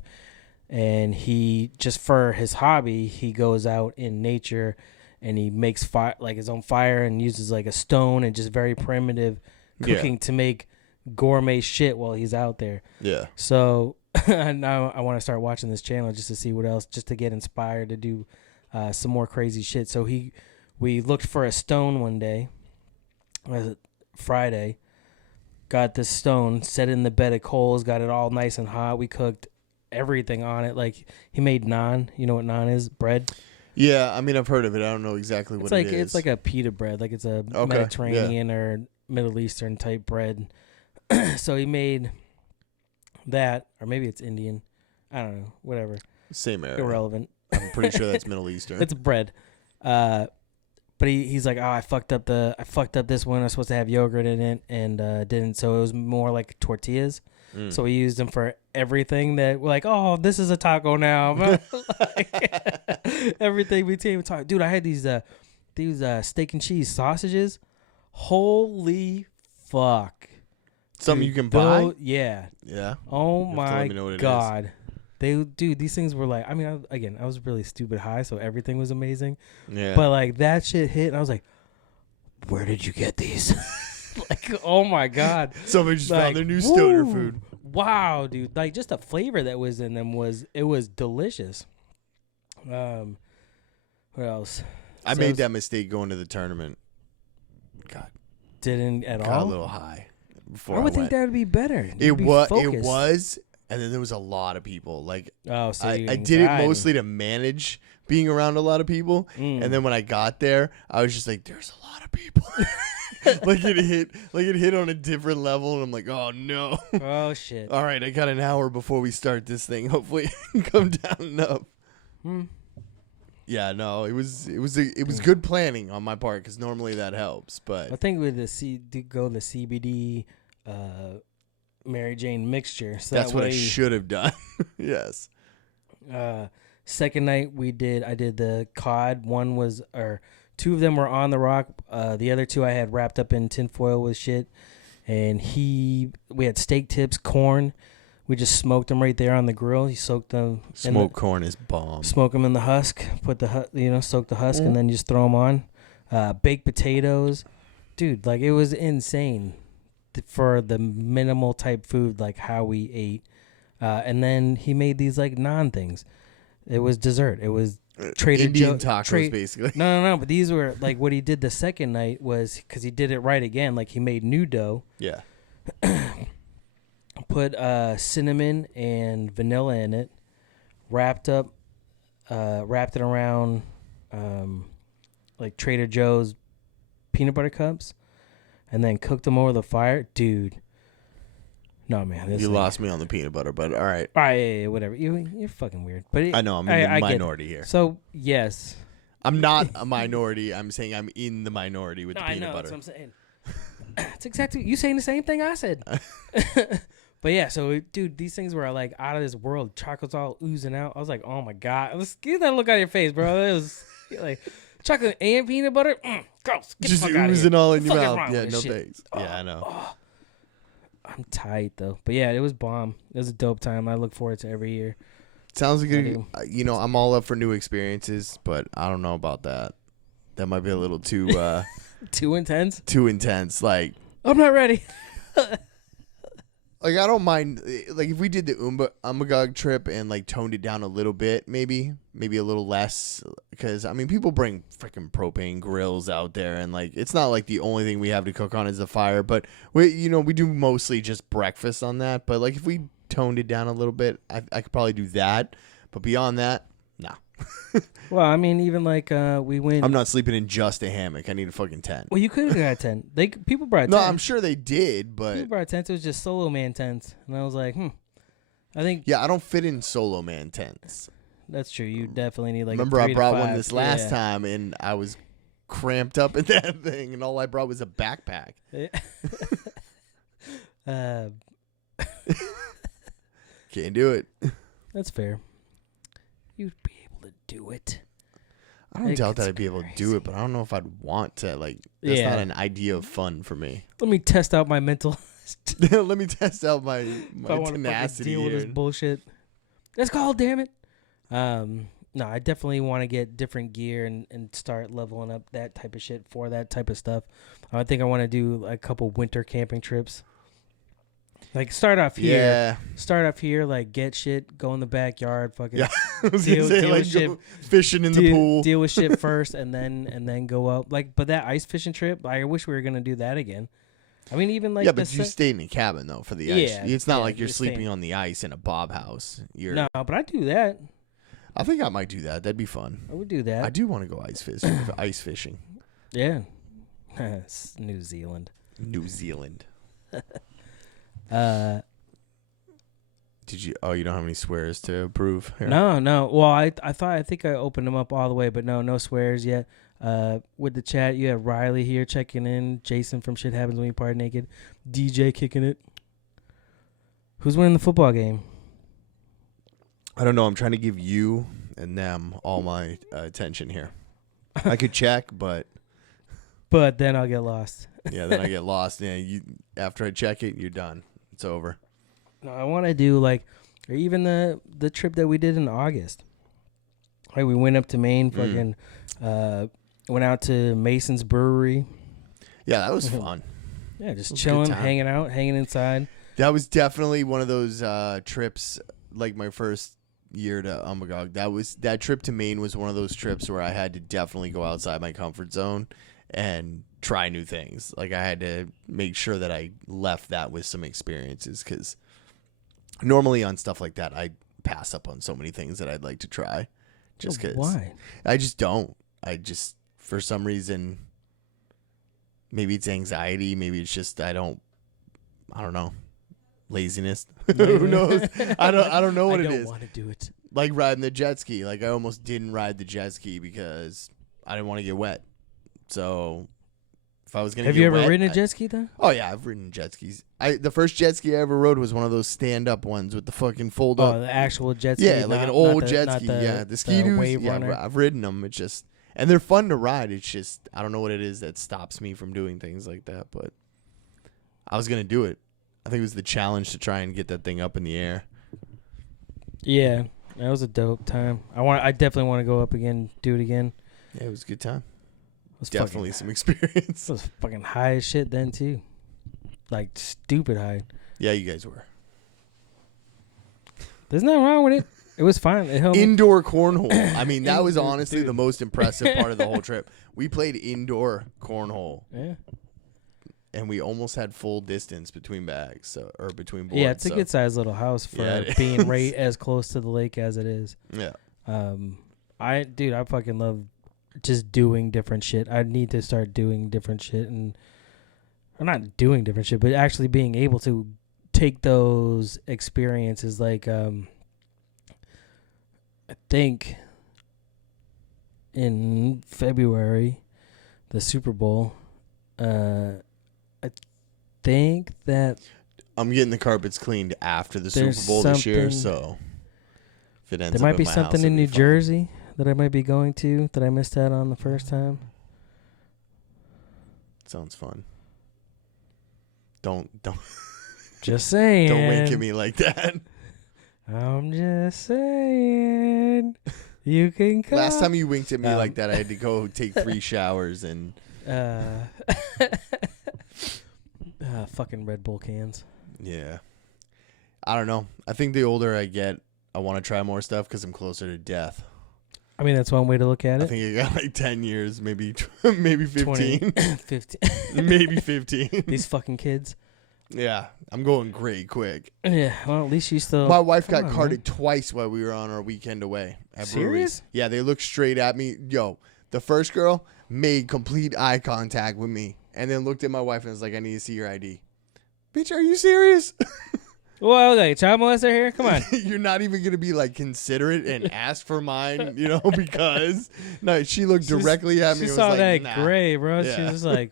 and he just for his hobby he goes out in nature and he makes fire, like his own fire, and uses like a stone and just very primitive cooking to make gourmet shit while he's out there. Yeah. So now I want to start watching this channel just to see what else, just to get inspired to do some more crazy shit. So we looked for a stone one day, Friday, got this stone, set it in the bed of coals, got it all nice and hot. We cooked everything on it. Like he made naan. You know what naan is? Bread. Yeah, I mean I've heard of it. I don't know exactly what it is. It's like a pita bread. Like it's a Mediterranean or Middle Eastern type bread. So he made that, or maybe it's Indian. I don't know. Whatever. Same area. Irrelevant. I'm pretty sure that's Middle Eastern. It's bread. But he's like, oh, I fucked up this one. I was supposed to have yogurt in it and didn't. So it was more like tortillas. So we used them for everything that we're like, oh, this is a taco now. Like, everything we team talk. Dude, I had these steak and cheese sausages. Holy fuck. Something you can buy? Yeah. Yeah. Oh my God. These things were like, I mean, I was really stupid high, so everything was amazing. Yeah. But like that shit hit, and I was like, where did you get these? Like, oh my God. Somebody just found their new stoner food. Wow, dude. Like just the flavor that was in them was delicious. What else? I made that mistake going to the tournament. God. Didn't at all? Got a little high. before I would went. think that would be better. It was, and then there was a lot of people. Like, oh, so I did it mostly to manage being around a lot of people, and then when I got there, I was just like, "There's a lot of people." like it hit on a different level, and I'm like, "Oh no!" Oh shit! All right, I got an hour before we start this thing. Hopefully, it can come down enough. Yeah, no, it was good planning on my part because normally that helps. But I think with the CBD Mary Jane mixture. So that's what I should have done. Yes. Second night I did the cod. Two of them were on the rock. The other two I had wrapped up in tinfoil with shit. And we had steak tips, corn. We just smoked them right there on the grill. He soaked them. Smoked corn is bomb. Smoke them in the husk. Soak the husk, and then just throw them on. Baked potatoes, dude. Like, it was insane for the minimal type food, like how we ate. And then he made these like non things. It was dessert. It was Trader Indian tacos, basically. No. But these were like what he did the second night was because he did it right again. Like he made new dough. Yeah. Put cinnamon and vanilla in it. Wrapped it around like Trader Joe's peanut butter cups, and then cooked them over the fire, dude. No, man. You lost me on the peanut butter, but all right. All right, yeah, whatever. You're fucking weird. But I know, I'm in the minority here. So, yes. I'm not a minority. I'm saying I'm in the minority with the peanut butter. That's what I'm saying. It's exactly, you saying the same thing I said. But yeah, so, dude, these things were like out of this world. Chocolate's all oozing out. I was like, oh my God. Get that look on your face, bro. It was like chocolate and peanut butter. Gross. Get just the fuck out of oozing here. all in your mouth. Yeah, no thanks. Yeah, I know. I'm tight though, but yeah, it was bomb. It was a dope time. I look forward to every year. Sounds like I'm all up for new experiences, but I don't know about that. That might be a little too too intense. Too intense. Like, I'm not ready. Like, I don't mind. Like, if we did the Umbagog trip and like toned it down a little bit, maybe a little less, because I mean, people bring freaking propane grills out there, and like, it's not like the only thing we have to cook on is the fire. But we do mostly just breakfast on that. But like, if we toned it down a little bit, I could probably do that. But beyond that, nah. Well, I mean, even like we went. I'm not sleeping in just a hammock. I need a fucking tent. Well, you could have got a tent. People brought. No, tents. I'm sure they did, but people brought tents. It was just solo man tents, and I was like, I think. Yeah, I don't fit in solo man tents. That's true. You definitely need like. Remember, I brought one this last time, and I was cramped up in that thing, and all I brought was a backpack. Can't do it. That's fair. You'd be able to do it. I don't doubt that I'd be able to do it, but I don't know if I'd want to. Like, that's not an idea of fun for me. Let me test out my mental. Let me test out my tenacity deal here. with this bullshit. Let's call, damn it. No, I definitely want to get different gear and start leveling up that type of shit for that type of stuff. I think I want to do a couple winter camping trips. Like, start off here. Yeah. Start off here, like, get shit, go in the backyard, fucking deal with shit. Fishing in the pool. Deal with shit first and then go up. Like, but that ice fishing trip, I wish we were going to do that again. I mean, even like... Yeah, but you stayed in a cabin, though, for the ice. Yeah, it's not like you're sleeping on the ice in a Bob house. No, but I'd do that. I think I might do that. That'd be fun. I would do that. I do want to go ice fishing. Yeah. New Zealand. Did you? Oh, you don't have any swears to approve? Here? No. Well, I think I opened them up all the way, but no swears yet. With the chat, you have Riley here checking in. Jason from Shit Happens When You Party Naked. DJ kicking it. Who's winning the football game? I don't know. I'm trying to give you and them all my attention here. I could check, but then I'll get lost. Yeah, then I get lost. Yeah, after I check it, you're done. It's over. No, I want to do or even the trip that we did in August. Like, we went up to Maine, fucking went out to Mason's Brewery. Yeah, that was fun. Yeah, just chilling, hanging out, hanging inside. That was definitely one of those trips, like my first year to Umbagog. That trip to Maine was one of those trips where I had to definitely go outside my comfort zone and try new things. Like I had to make sure that I left that with some experiences, because normally on stuff like that, I pass up on so many things that I'd like to try. Just because. Why? I just don't. I just, for some reason, maybe it's anxiety. Maybe it's just I don't know. Laziness. Who knows? I don't know what it is. I don't want to do it. Like riding the jet ski. Like I almost didn't ride the jet ski because I didn't want to get wet. So if I was gonna, have you ever ridden a jet ski though? Oh yeah, I've ridden jet skis. The first jet ski I ever rode was one of those stand up ones with the fucking fold up. Oh, the actual jet ski. Yeah, like an old jet ski. The Ski-Doos. Wave yeah, runner. I've ridden them. It's just, and they're fun to ride. It's just I don't know what it is that stops me from doing things like that. But I was gonna do it. I think it was the challenge to try and get that thing up in the air. Yeah, that was a dope time. I definitely want to go up again, do it again. Yeah, it was a good time. It was definitely some experience. It was fucking high as shit then too, like stupid high. Yeah, you guys were. There's nothing wrong with it. It was fine. It helped indoor cornhole. I mean, that was honestly the most impressive part of the whole trip. We played indoor cornhole. Yeah. And we almost had full distance between bags, or between boards. Yeah, it's a good sized little house for being right as close to the lake as it is. Yeah. I fucking love just doing different shit. I need to start doing different shit, and I'm not doing different shit, but actually being able to take those experiences. Like, I think in February, the Super Bowl, I think that I'm getting the carpets cleaned after the Super Bowl this year, so if it ends there might up be at my something house, in New Jersey that I might be going to that I missed out on the first time. Sounds fun. Don't just saying. Don't wink at me like that. I'm just saying. You can come. Last time you winked at me like that, I had to go take 3 showers and fucking Red Bull cans. Yeah. I don't know. I think the older I get, I want to try more stuff because I'm closer to death. I mean, that's one way to look at it. I think I got like 10 years, maybe 15. 15. Maybe 15. These fucking kids. Yeah. I'm going great quick. Yeah. Well, at least you still. My wife got carded twice while we were on our weekend away at breweries. Yeah, they looked straight at me. Yo, the first girl made complete eye contact with me and then looked at my wife and was like, I need to see your ID. Bitch, are you serious? Well, okay, child molester here? Come on. You're not even going to be like considerate and ask for mine, because no, she looked directly at me. She and saw was like, that gray, bro. Yeah. She was just like,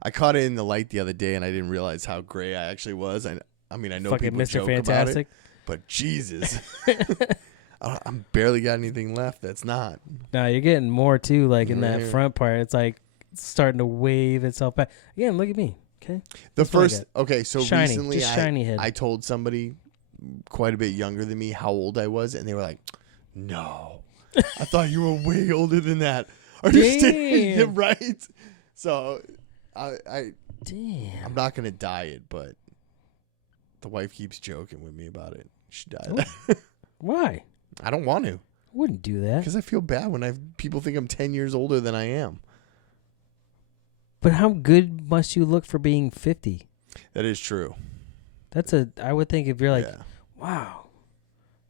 I caught it in the light the other day and I didn't realize how gray I actually was. I mean, I know fucking people Mr. joke Fantastic. about it, but Jesus. I'm barely got anything left that's not. No, you're getting more too, like in Right that here. front part. It's like starting to wave itself back. Again, look at me. Okay. So shiny, recently just shiny head. I told somebody quite a bit younger than me how old I was, and they were like, no, I thought you were way older than that. Are you Damn. yeah, right? So I'm not going to diet, but the wife keeps joking with me about it. She died. Why? I don't want to. I wouldn't do that. Because I feel bad when people think I'm 10 years older than I am. But how good must you look for being 50? That is true. I would think if you're like, Yeah. wow,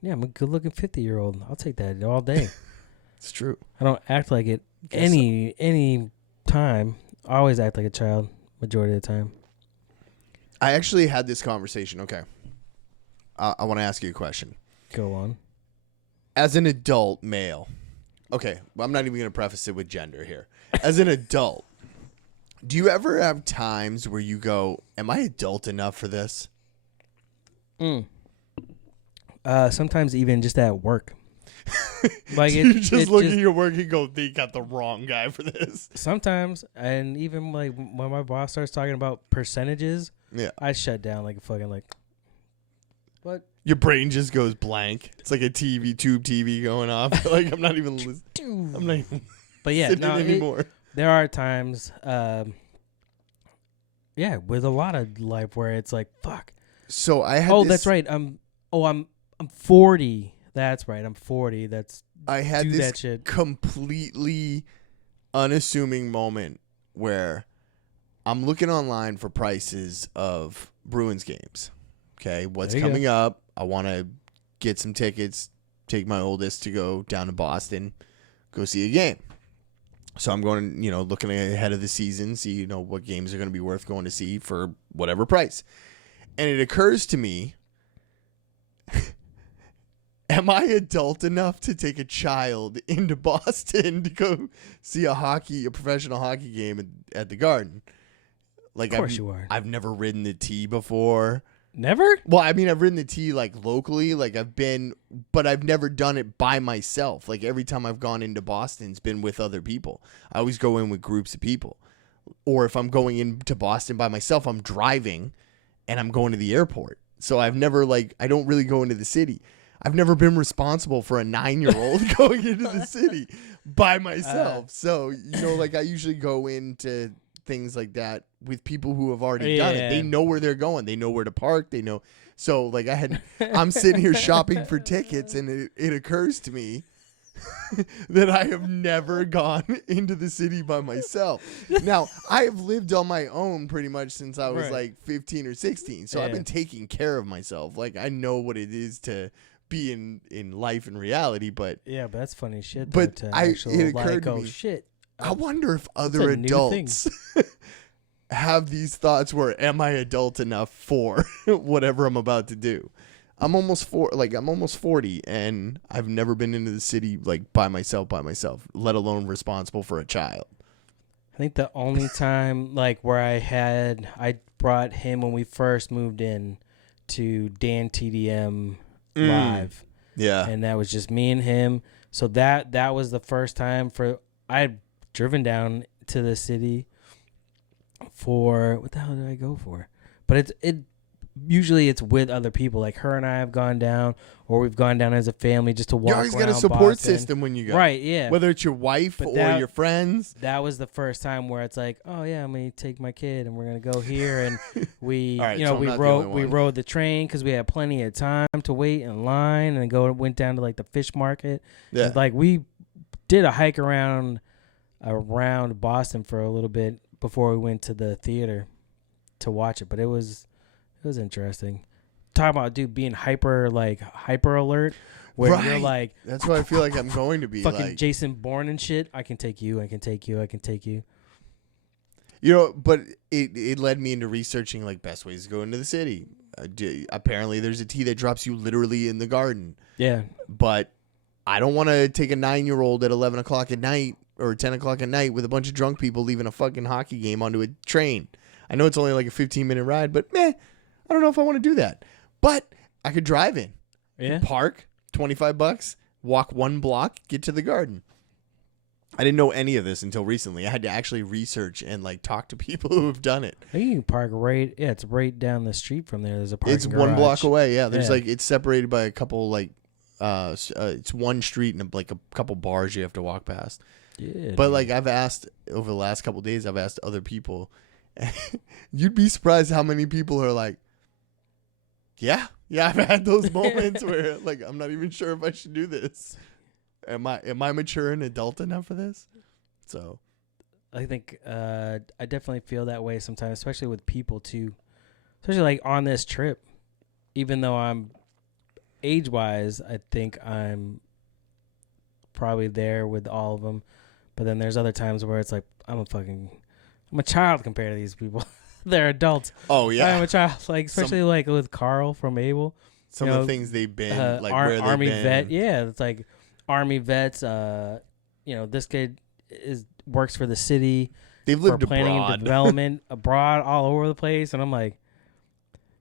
yeah, I'm a good looking 50-year-old. I'll take that all day. It's true. I don't act like it any time. I always act like a child majority of the time. I actually had this conversation. Okay. I want to ask you a question. Go on. As an adult male, okay, well, I'm not even going to preface it with gender here. As an adult, do you ever have times where you go, am I adult enough for this? Sometimes even just at work. Like you just look at your work and go, they got the wrong guy for this. Sometimes, and even like when my boss starts talking about percentages, yeah, I shut down like a fucking like. What? Your brain just goes blank. It's like a tube TV going off. Like I'm not even listening. I'm not even. But yeah, no, anymore. There are times, with a lot of life where it's like, fuck. So I had. That's right. I'm 40. That's right. I'm 40. I had this completely unassuming moment where I'm looking online for prices of Bruins games. Okay, what's coming up? I want to get some tickets, take my oldest to go down to Boston, go see a game. So I'm going, looking ahead of the season, see, what games are going to be worth going to see for whatever price. And it occurs to me, am I adult enough to take a child into Boston to go see a professional hockey game at the Garden? Like, of course you are. I've never ridden the T before. Never? Well, I mean, I've ridden the T like locally, like but I've never done it by myself. Like every time I've gone into Boston, it's been with other people. I always go in with groups of people. Or if I'm going into Boston by myself, I'm driving and I'm going to the airport. So I've never I don't really go into the city. I've never been responsible for a 9-year-old going into the city by myself. So, I usually go into things like that with people who have already done it. They know where they're going. They know where to park. They know. So I'm sitting here shopping for tickets, and it occurs to me that I have never gone into the city by myself. Now, I have lived on my own pretty much since I was 15 or 16. So I've been taking care of myself. I know what it is to be in life and reality, but but that's funny shit. But it occurred to me, shit. I wonder if other adults have these thoughts where, am I adult enough for whatever I'm about to do? I'm almost 40, and I've never been into the city by myself, let alone responsible for a child. I think the only time where I brought him when we first moved in to Dan TDM Live. Yeah. And that was just me and him. So that was the first time I had driven down to the city for, what the hell did I go for? But usually it's with other people. Like her and I have gone down, or we've gone down as a family just to walk around. You always got a support system when you go. Right, yeah. Whether it's your wife or your friends. That was the first time where it's like, oh yeah, I'm going to take my kid and we're going to go here. And we, we rode the train because we had plenty of time to wait in line, and went down to the fish market. Yeah. We did a hike around Boston for a little bit before we went to the theater to watch it, but it was interesting. Talking about being hyper alert, where you're that's what I feel like I'm going to be fucking Jason Bourne and shit. I can take you. But it led me into researching best ways to go into the city. Apparently there's a T that drops you literally in the Garden. Yeah, but I don't want to take a 9-year-old at 11 o'clock at night or 10 o'clock at night with a bunch of drunk people leaving a fucking hockey game onto a train. I know it's only a 15-minute ride, but I don't know if I want to do that. But I could drive in. Yeah. Park, $25, walk 1 block, get to the Garden. I didn't know any of this until recently. I had to actually research and talk to people who have done it. You can park it's right down the street from there. There's a parking garage. 1 block away, yeah. There's it's separated by a couple it's one street and a couple bars you have to walk past. Yeah. But I've asked over the last couple of days, I've asked other people. You'd be surprised how many people are yeah, I've had those moments where I'm not even sure if I should do this. Am I mature and adult enough for this? So I think I definitely feel that way sometimes, especially with people too. Especially on this trip. Even though I'm age-wise, I think I'm probably there with all of them. But then there's other times where it's I'm a child compared to these people. They're adults. Oh yeah, I'm a child. Especially with Carl from Able. Some of the things they've been where they've Army been. vet. Yeah, it's Army vets. This kid works for the city. They've lived for planning abroad. and development abroad, all over the place, and I'm like,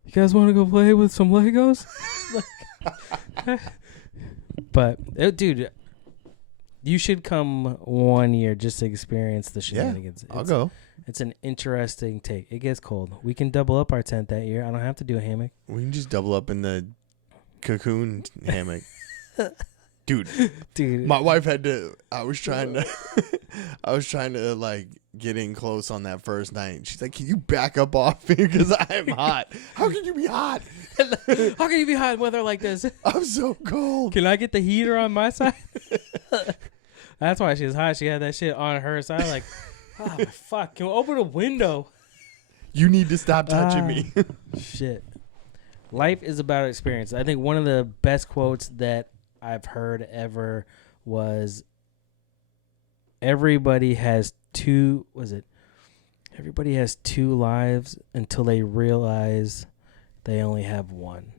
you guys want to go play with some Legos? But dude, you should come 1 year just to experience the shenanigans. I'll go. It's an interesting take. It gets cold. We can double up our tent that year. I don't have to do a hammock. We can just double up in the cocoon hammock. Dude, my wife had to. I was trying to get in close on that first night. She's like, "Can you back up off me because I am hot? How can you be hot? How can you be hot in weather like this? I'm so cold. Can I get the heater on my side?" That's why she was hot. She had that shit on her side. Oh, fuck. Can we open a window? You need to stop touching me. Shit. Life is about experience. I think one of the best quotes that I've heard ever was everybody has two lives until they realize they only have one.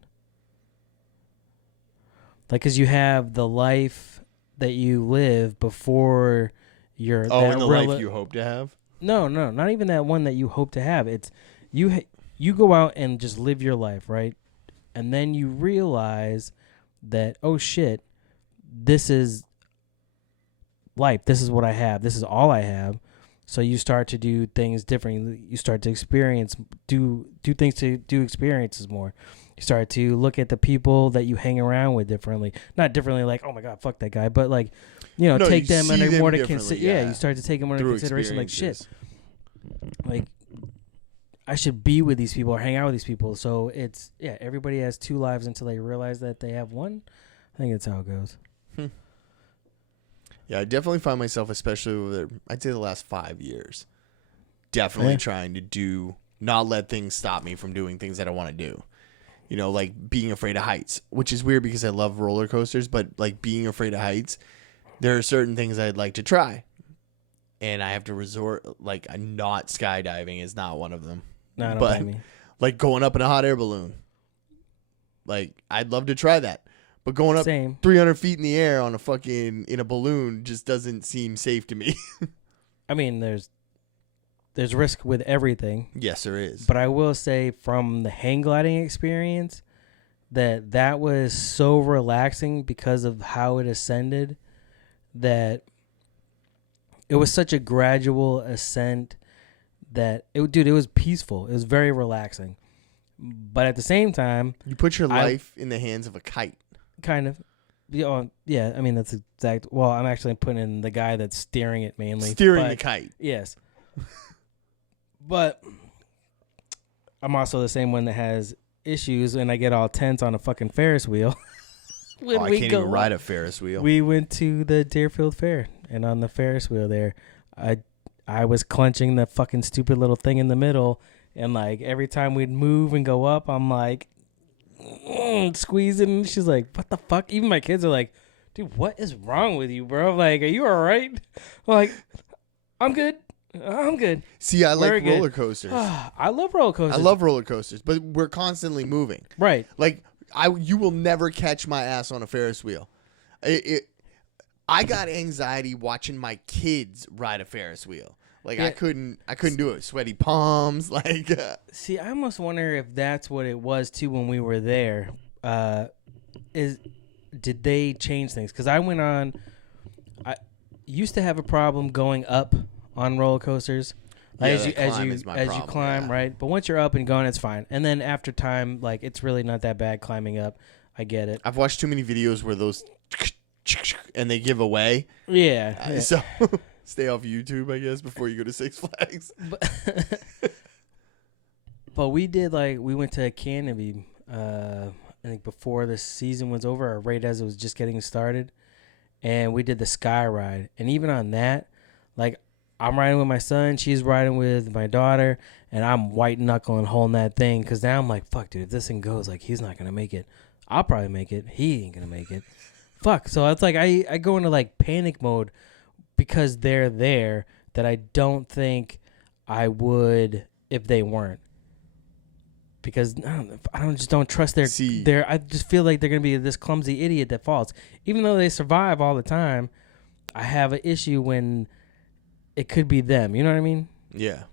Like, because you have the life that you live before you're... and the life you hope to have? No, not even that one that you hope to have. It's you go out and just live your life, right? And then you realize that, oh, shit, this is life. This is what I have. This is all I have. So you start to do things differently. You start to experience, do things to do experiences more. You start to look at the people that you hang around with differently. Not differently like, oh, my God, fuck that guy. But, like, take them under more to consider. Yeah, you start to take them under consideration. Like, shit. Like, I should be with these people or hang out with these people. So it's, everybody has two lives until they realize that they have one. I think that's how it goes. Yeah, I definitely find myself, especially over, I'd say the last 5 years, definitely trying to not let things stop me from doing things that I want to do. Like being afraid of heights, which is weird because I love roller coasters, but like being afraid of heights, there are certain things I'd like to try. And I have to resort, like, not skydiving is not one of them. No, I don't blame me. Like going up in a hot air balloon. Like, I'd love to try that. But going up 300 feet in the air on in a balloon just doesn't seem safe to me. I mean, there's risk with everything. Yes, there is. But I will say from the hang gliding experience that was so relaxing because of how it ascended that it was such a gradual ascent that it was peaceful. It was very relaxing. But at the same time, you put your life in the hands of a kite. Kind of. Yeah, I mean, that's exact. Well, I'm actually putting in the guy that's steering it mainly. Steering the kite. Yes. But I'm also the same one that has issues, and I get all tense on a fucking Ferris wheel. I can't even ride a Ferris wheel. We went to the Deerfield Fair, and on the Ferris wheel there, I was clenching the fucking stupid little thing in the middle, and like every time we'd move and go up, I'm like squeezing. She's like, "What the fuck?" Even my kids are like, "Dude, what is wrong with you, bro? Like, are you all right?" I'm like, "I'm good. I'm good." See, I like roller coasters. I love roller coasters. I love roller coasters, but we're constantly moving. Right. Like, you will never catch my ass on a Ferris wheel. I got anxiety watching my kids ride a Ferris wheel. Like, I couldn't do it. Sweaty palms. Like, see, I almost wonder if that's what it was too when we were there. Did they change things? Because I used to have a problem going up on roller coasters. Like, as you climb, right? But once you're up and going, it's fine. And then after time, like, it's really not that bad climbing up. I get it. I've watched too many videos where those and they give away. Yeah. So stay off YouTube, I guess, before you go to Six Flags. But we went to Canopy, I think before the season was over, or right as it was just getting started. And we did the Sky Ride. And even on that, like, I'm riding with my son, she's riding with my daughter, and I'm white knuckling holding that thing. Because now I'm like, fuck, dude, if this thing goes, like, he's not going to make it. I'll probably make it. He ain't going to make it. Fuck. So it's like I go into, like, panic mode because they're there that I don't think I would if they weren't. Because I just don't trust their. I just feel like they're going to be this clumsy idiot that falls. Even though they survive all the time, I have an issue when it could be them. You know what I mean? Yeah.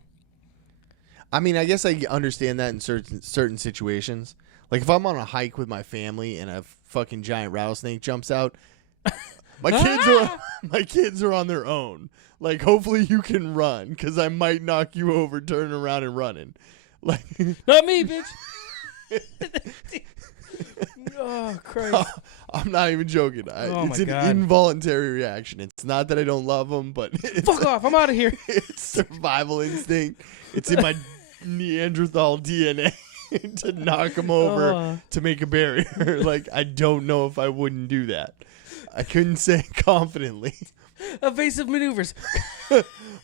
I mean, I guess I understand that in certain situations. Like, if I'm on a hike with my family and a fucking giant rattlesnake jumps out, my kids are on their own. Like, hopefully you can run, because I might knock you over, turning around and running. Like, not me, bitch. Oh, Christ. I'm not even joking. It's an involuntary reaction. It's not that I don't love them, but fuck off. I'm out of here. It's survival instinct. It's in my Neanderthal DNA. to knock him over to make a barrier. Like, I don't know if I wouldn't do that. I couldn't say confidently. Evasive maneuvers.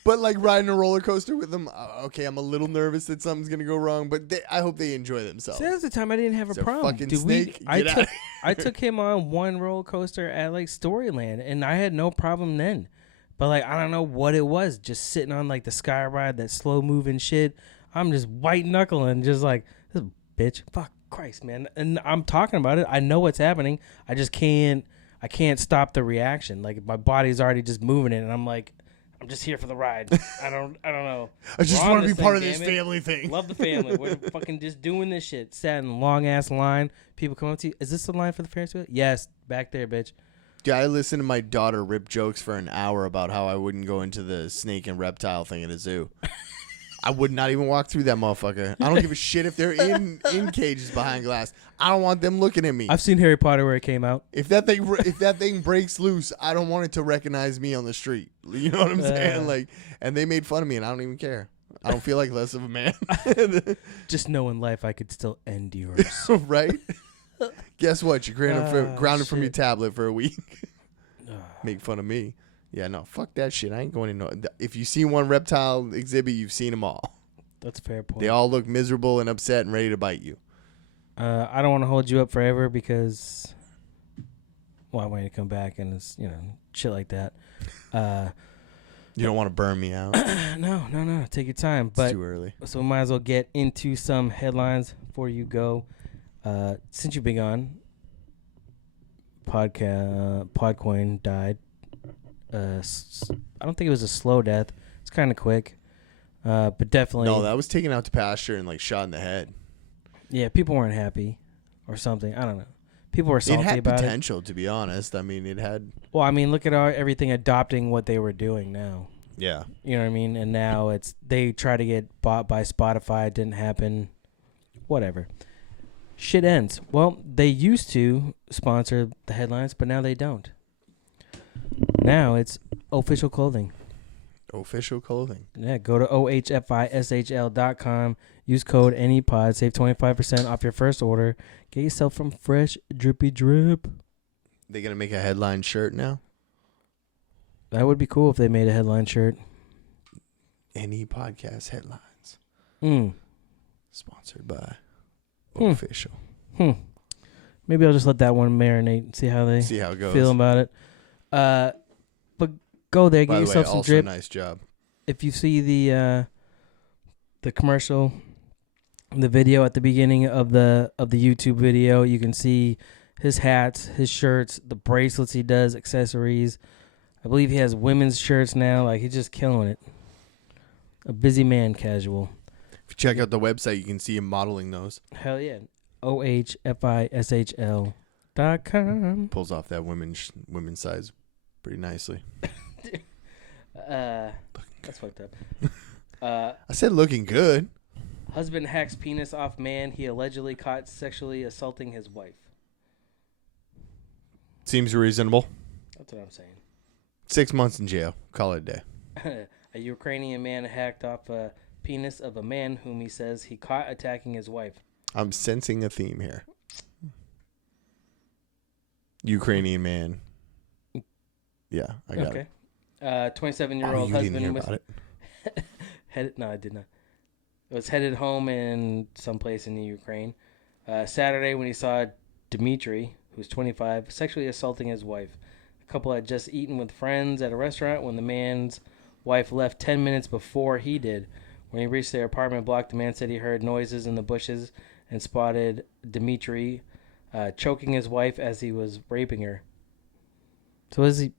But like riding a roller coaster with them, okay, I'm a little nervous that something's gonna go wrong, but I hope they enjoy themselves. So that's the time I didn't have a problem. Fucking snake, get out. I took him on one roller coaster at like Storyland, and I had no problem then. But like, I don't know what it was, just sitting on like the sky ride, that slow moving shit. I'm just white knuckling, just like, this bitch, fuck Christ, man. And I'm talking about it. I know what's happening. I just can't. I can't stop the reaction. Like, my body's already just moving it, and I'm like, I'm just here for the ride. I don't know. I just want to be part of this family thing. Love the family. We're fucking just doing this shit. Sat in a long ass line. People come up to you. Is this the line for the Ferris wheel? Yes, back there, bitch. Yeah, I listened to my daughter rip jokes for an hour about how I wouldn't go into the snake and reptile thing at a zoo. I would not even walk through that motherfucker. I don't give a shit if they're in cages behind glass. I don't want them looking at me. I've seen Harry Potter where it came out. If that thing breaks loose, I don't want it to recognize me on the street. You know what I'm saying? Like, and they made fun of me, and I don't even care. I don't feel like less of a man. Just know in life I could still end yours. Right? Guess what? You're grounded from your tablet for a week. Make fun of me. Yeah, no, fuck that shit. I ain't going to know. If you see one reptile exhibit, you've seen them all. That's a fair point. They all look miserable and upset and ready to bite you. I don't want to hold you up forever because, well, I want you to come back and it's, shit like that. You don't want to burn me out. No. Take your time. It's too early. So we might as well get into some headlines before you go. Since you've been gone, Podcoin died. I don't think it was a slow death. It's kind of quick, but definitely. No, that was taken out to pasture and like shot in the head. Yeah, people weren't happy, or something. I don't know. People were salty about it. It had potential, to be honest. I mean, it had. Well, I mean, look at everything adopting what they were doing now. Yeah. You know what I mean? And now they try to get bought by Spotify. It didn't happen. Whatever. Shit ends. Well, they used to sponsor the headlines, but now they don't. Now it's official clothing. Official clothing. Yeah, go to ohfishl.com. Use code ANYPOD. Save 25% off your first order. Get yourself some fresh, drippy drip. They going to make a headline shirt now? That would be cool if they made a headline shirt. Any podcast headlines. Sponsored by Official. Maybe I'll just let that one marinate and see how it goes. Feel about it. But go there, get yourself some drip. Nice job. If you see the commercial, the video at the beginning of the YouTube video, you can see his hats, his shirts, the bracelets he does, accessories. I believe he has women's shirts now. Like, he's just killing it. A busy man, casual. If you check out the website, you can see him modeling those. Hell yeah. ohfishl.com. Pulls off that women's size pretty nicely. That's fucked up. I said looking good. Husband hacks penis off man he allegedly caught sexually assaulting his wife. Seems reasonable. That's what I'm saying. 6 months in jail. Call it a day. A Ukrainian man hacked off a penis of a man whom he says he caught attacking his wife. I'm sensing a theme here. Ukrainian man. Yeah, I got it. 27-year-old husband. Didn't hear about it. No, I did not. It was headed home in someplace in the Ukraine. Saturday when he saw Dmitry, who's 25, sexually assaulting his wife. The couple had just eaten with friends at a restaurant when the man's wife left 10 minutes before he did. When he reached their apartment block, the man said he heard noises in the bushes and spotted Dmitry choking his wife as he was raping her. So isn't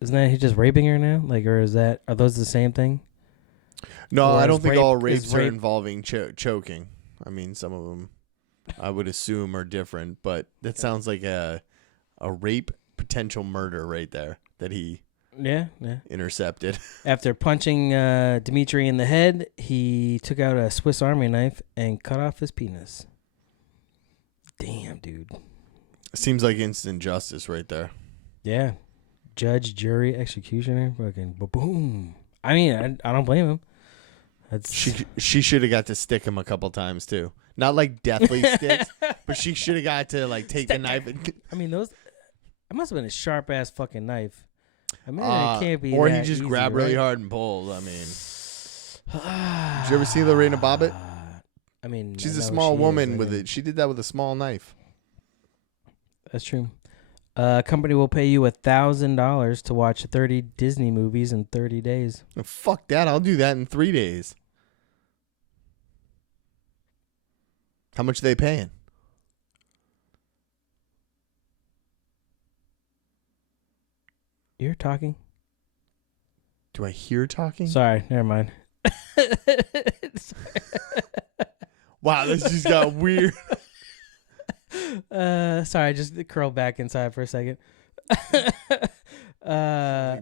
that he just raping her now? Like, or are those the same thing? No, I don't think all rapes are involving choking. I mean, some of them I would assume are different, but that sounds like a rape potential murder right there that he intercepted. After punching Dmitry in the head, he took out a Swiss Army knife and cut off his penis. Damn, dude. Seems like instant justice right there. Yeah. Judge, jury, executioner, fucking boom. I mean, I don't blame him. She should have got to stick him a couple times too. Not like deathly sticks, but she should have got to like take the knife and. I mean, those. It must have been a sharp ass fucking knife. I mean, it can't be. Or that he just easy, grabbed right? really hard and pulled. I mean, did you ever see Lorena Bobbitt? I mean, she's a small woman with it. She did that with a small knife. That's true. A company will pay you $1,000 to watch 30 Disney movies in 30 days. Fuck that! I'll do that in 3 days. How much are they paying? You're talking? Do I hear talking? Sorry, never mind. Wow, this just got weird. Sorry, I just curled back inside for a second. Like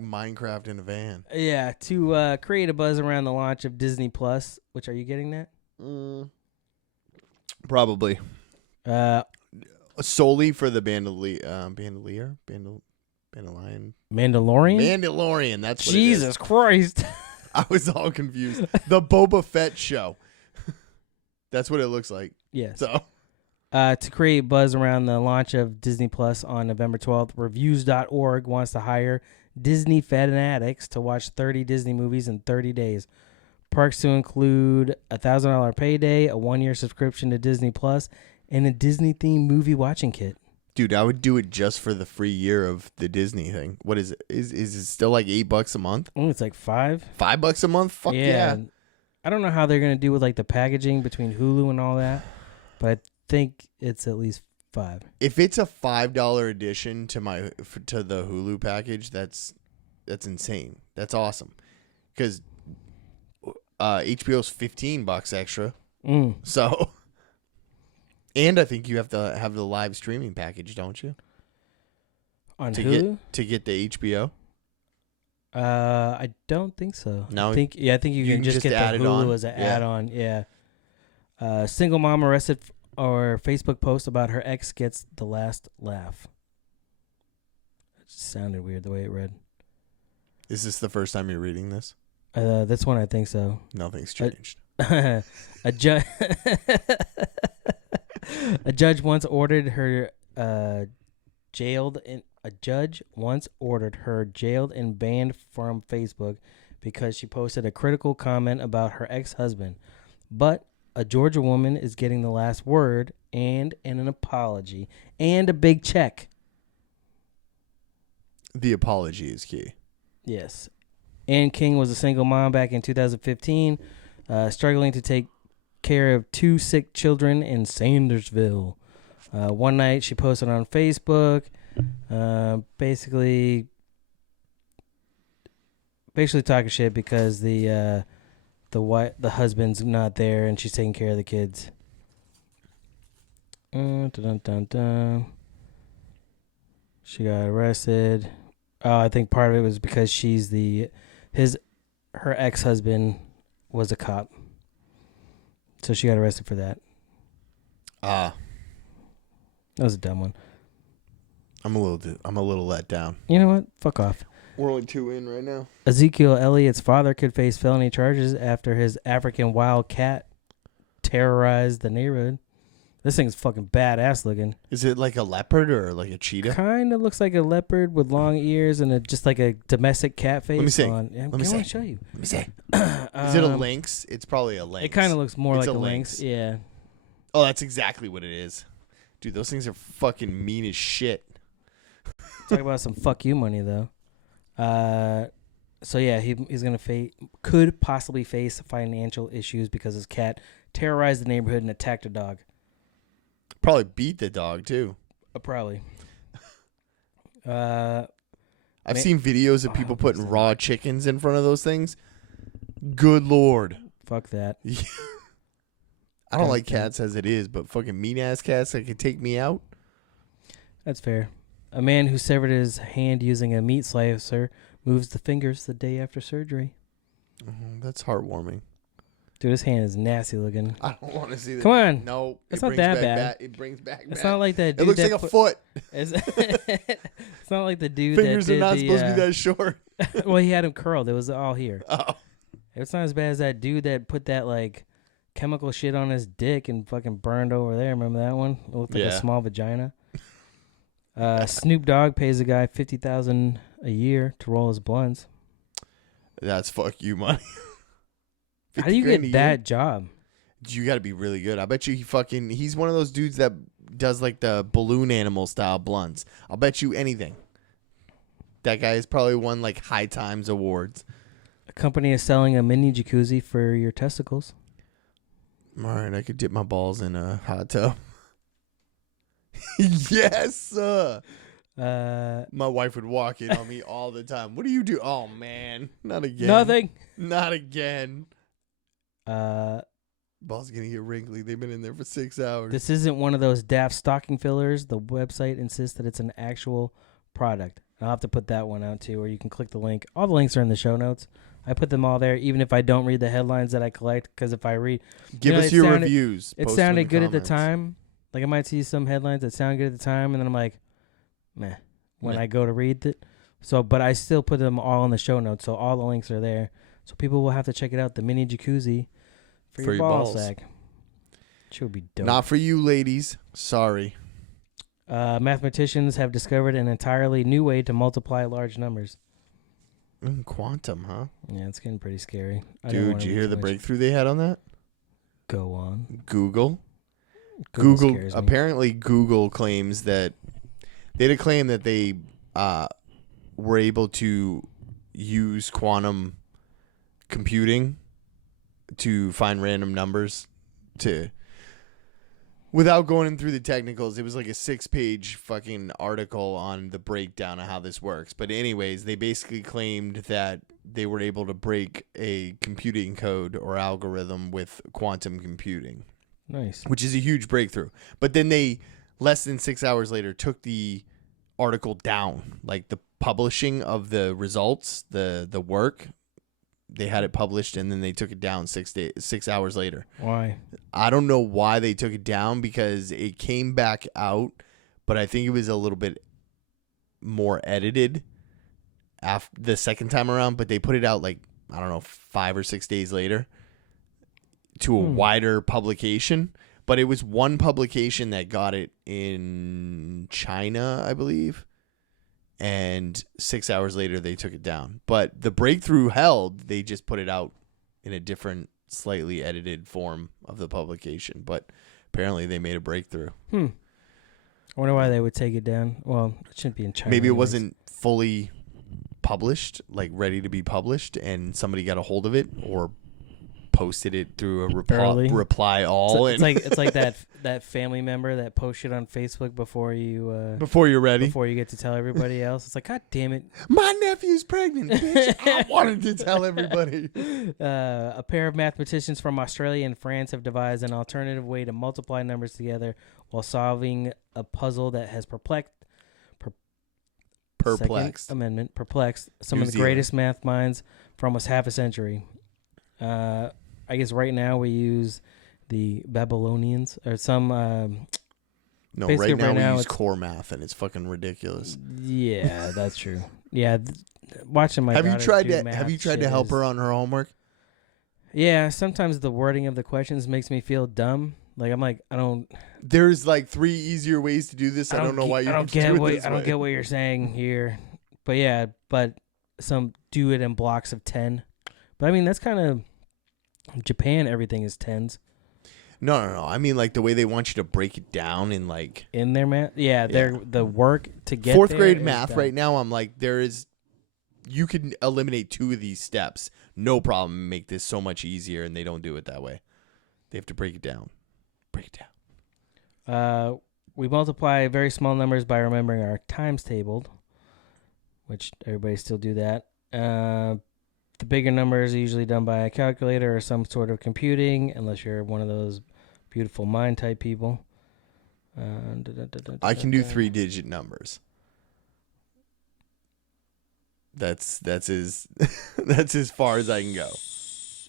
Minecraft in a van. Yeah, to create a buzz around the launch of Disney Plus, which, are you getting that? Probably. Solely for the Mandalorian. Mandalorian. That's what Jesus it is. Christ. I was all confused. The Boba Fett show. That's what it looks like. Yes. So, to create buzz around the launch of Disney Plus on November 12th, Reviews.org wants to hire Disney fanatics to watch 30 Disney movies in 30 days. Perks to include a $1,000 payday, a 1-year subscription to Disney Plus, and a Disney-themed movie watching kit. dude, I would do it just for the free year of the Disney thing. What is it? Is it still like $8 a month? Oh, it's like $5. $5 a month? Fuck yeah. I don't know how they're gonna do with like the packaging between Hulu and all that, but I think it's at least $5. If it's a $5 addition to the Hulu package, that's insane. That's awesome. Because HBO's $15 extra. So, and I think you have to have the live streaming package, don't you? On Hulu? To get the HBO? I don't think so. No, I think you can just get add the it on? Hulu as an add-on. Yeah. Single mom arrested or Facebook post about her ex gets the last laugh. It just sounded weird the way it read. Is this the first time you're reading this? This one I think so. Nothing's changed. A judge once ordered her jailed and banned from Facebook because she posted a critical comment about her ex-husband. But a Georgia woman is getting the last word and an apology and a big check. The apology is key. Yes. Ann King was a single mom back in 2015, struggling to take care of 2 sick children in Sandersville. One night she posted on Facebook, basically talking shit because the husband's not there and she's taking care of the kids. She got arrested. I think part of it was because her ex-husband was a cop. So she got arrested for that. That was a dumb one. I'm a little let down. You know what? Fuck off. We're only 2 in right now. Ezekiel Elliott's father could face felony charges after his African wild cat terrorized the neighborhood. This thing's fucking badass looking. Is it like a leopard or like a cheetah? Kind of looks like a leopard with long ears and just like a domestic cat face. Let me see. Let me show you. Let me see. Is it a lynx? It's probably a lynx. It kind of looks more like a lynx. Yeah. Oh, that's exactly what it is. Dude, those things are fucking mean as shit. Talk about some fuck you money, though. So, yeah, he's going to could possibly face financial issues because his cat terrorized the neighborhood and attacked a dog. Probably beat the dog, too. Probably. I've seen videos of people putting raw chickens in front of those things. Good Lord. Fuck that. I don't like cats as it is, but fucking mean-ass cats that could take me out. That's fair. A man who severed his hand using a meat slicer moves the fingers the day after surgery. That's heartwarming. Dude, his hand is nasty looking. I don't want to see that. Come on. No. It's not that bad. It brings back It's not like that dude. It looks like a foot. It's not like the dude Fingers that are not supposed to be that short. Well, he had him curled. It was all here. Oh. It's not as bad as that dude that put that like chemical shit on his dick and fucking burned over there. Remember that one? It looked like a small vagina. Snoop Dogg pays a guy $50,000 a year to roll his blunts. That's fuck you money. How do you get that job? You got to be really good. I bet you he's one of those dudes that does like the balloon animal style blunts. I'll bet you anything. That guy has probably won like High Times awards. A company is selling a mini jacuzzi for your testicles. All right, I could dip my balls in a hot tub. Yes, my wife would walk in on me all the time. What do you do? Oh man, not again. Nothing. Not again. Balls gonna get wrinkly. They've been in there for 6 hours. This isn't one of those daft stocking fillers. The website insists that it's an actual product. I'll have to put that one out too, or you can click the link. All the links are in the show notes. I put them all there, even if I don't read the headlines that I collect, because if I read... Give us your reviews. It sounded good at the time. Like, I might see some headlines that sound good at the time, and then I'm like, meh, when I go to read it. So, but I still put them all in the show notes, so all the links are there. So people will have to check it out, the mini jacuzzi for your ball sack. Should be dope. Not for you, ladies. Sorry. Mathematicians have discovered an entirely new way to multiply large numbers. Quantum, huh? Yeah, it's getting pretty scary. Dude, did you hear the breakthrough they had on that? Go on. Google Google apparently Google claims that they had a claim that they were able to use quantum computing to find random numbers without going through the technicals. It was like a 6-page fucking article on the breakdown of how this works. But anyways, they basically claimed that they were able to break a computing code or algorithm with quantum computing. Nice. Which is a huge breakthrough. But then they, less than 6 hours later, took the article down. Like the publishing of the results, the work, they had it published and then they took it down 6 hours later. Why? I don't know why they took it down, because it came back out, but I think it was a little bit more edited after the second time around, but they put it out like, I don't know, 5 or 6 days later to a wider publication. But it was one publication that got it in China, I believe. And 6 hours later, they took it down. But the breakthrough held. They just put it out in a different, slightly edited form of the publication. But apparently, they made a breakthrough. I wonder why they would take it down. Well, it shouldn't be in China. Maybe it wasn't fully published, like ready to be published, and somebody got a hold of it or posted it through a reply all. It's like that family member that posts shit on Facebook before you're ready, before you get to tell everybody else. It's like, God damn it, my nephew's pregnant, bitch. I wanted to tell everybody. A pair of mathematicians from Australia and France have devised an alternative way to multiply numbers together while solving a puzzle that has perplexed some of the greatest math minds for almost half a century. I guess right now we use the Babylonians or some. No, right now we use core math, and it's fucking ridiculous. Yeah, that's true. Yeah, watching my. Have you tried to help her on her homework? Yeah, sometimes the wording of the questions makes me feel dumb. Like I'm like, I don't. There's like 3 easier ways to do this. I don't know why you don't get it. I don't get what you're saying here, but yeah, but some do it in blocks of 10. But I mean, that's kind of. Japan, everything is 10s. No. I mean, like the way they want you to break it down in like in their math. Yeah, the work to get 4th grade math right now. I'm like, you can eliminate 2 of these steps, no problem. Make this so much easier, and they don't do it that way. They have to break it down. We multiply very small numbers by remembering our times table, which everybody still do that. The bigger numbers are usually done by a calculator or some sort of computing, unless you're one of those beautiful mind type people. I can do 3-digit numbers. That's as that's as far as I can go.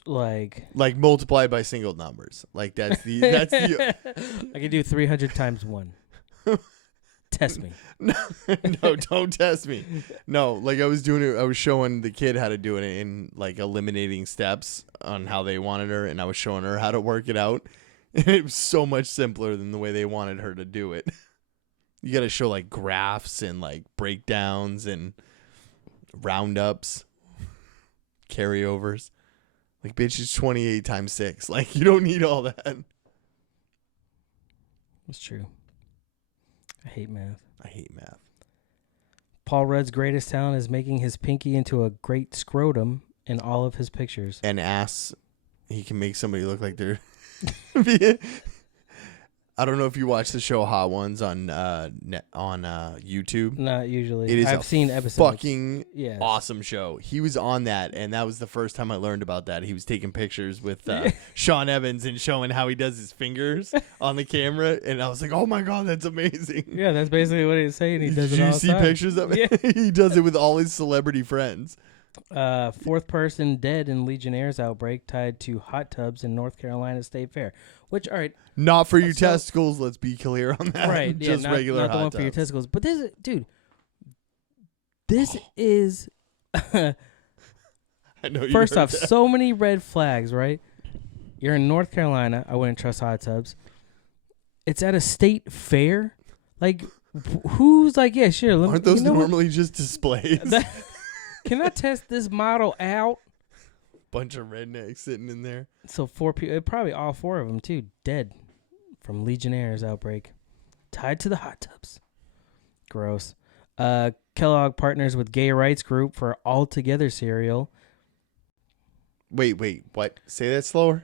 Like multiply by single numbers. Like that's the I can do 300 times 1. Test me. No, don't test me. No, like I was doing it. I was showing the kid how to do it in like eliminating steps on how they wanted her, and I was showing her how to work it out. And it was so much simpler than the way they wanted her to do it. You got to show like graphs and like breakdowns and roundups, carryovers. Like, bitch, it's 28 times 6. Like, you don't need all that. That's true. I hate math. I hate math. Paul Rudd's greatest talent is making his pinky into a great scrotum in all of his pictures. And ass, he can make somebody look like they're... I don't know if you watch the show Hot Ones on YouTube. Not usually. It is I've seen episodes. Fucking awesome show. He was on that, and that was the first time I learned about that. He was taking pictures with Sean Evans and showing how he does his fingers on the camera, and I was like, "Oh my god, that's amazing!" Yeah, that's basically what he's saying. He does it all the time. Did you see pictures of it? Yeah. He does it with all his celebrity friends. Fourth person dead in Legionnaire's outbreak tied to hot tubs in North Carolina State Fair. Which, all right, not for your testicles. Let's be clear on that. Right? Just not, regular not hot the one tubs. for your testicles. But this, dude, this is. I know. You First heard off, that. so many red flags. Right? You're in North Carolina. I wouldn't trust hot tubs. It's at a state fair. Like, who's like, yeah, sure. Aren't those normally just displays? Can I test this model out? Bunch of rednecks sitting in there. So 4 people, probably all 4 of them too, dead from Legionnaire's outbreak, tied to the hot tubs. Gross. Kellogg partners with gay rights group for All Together cereal. Wait, what? Say that slower.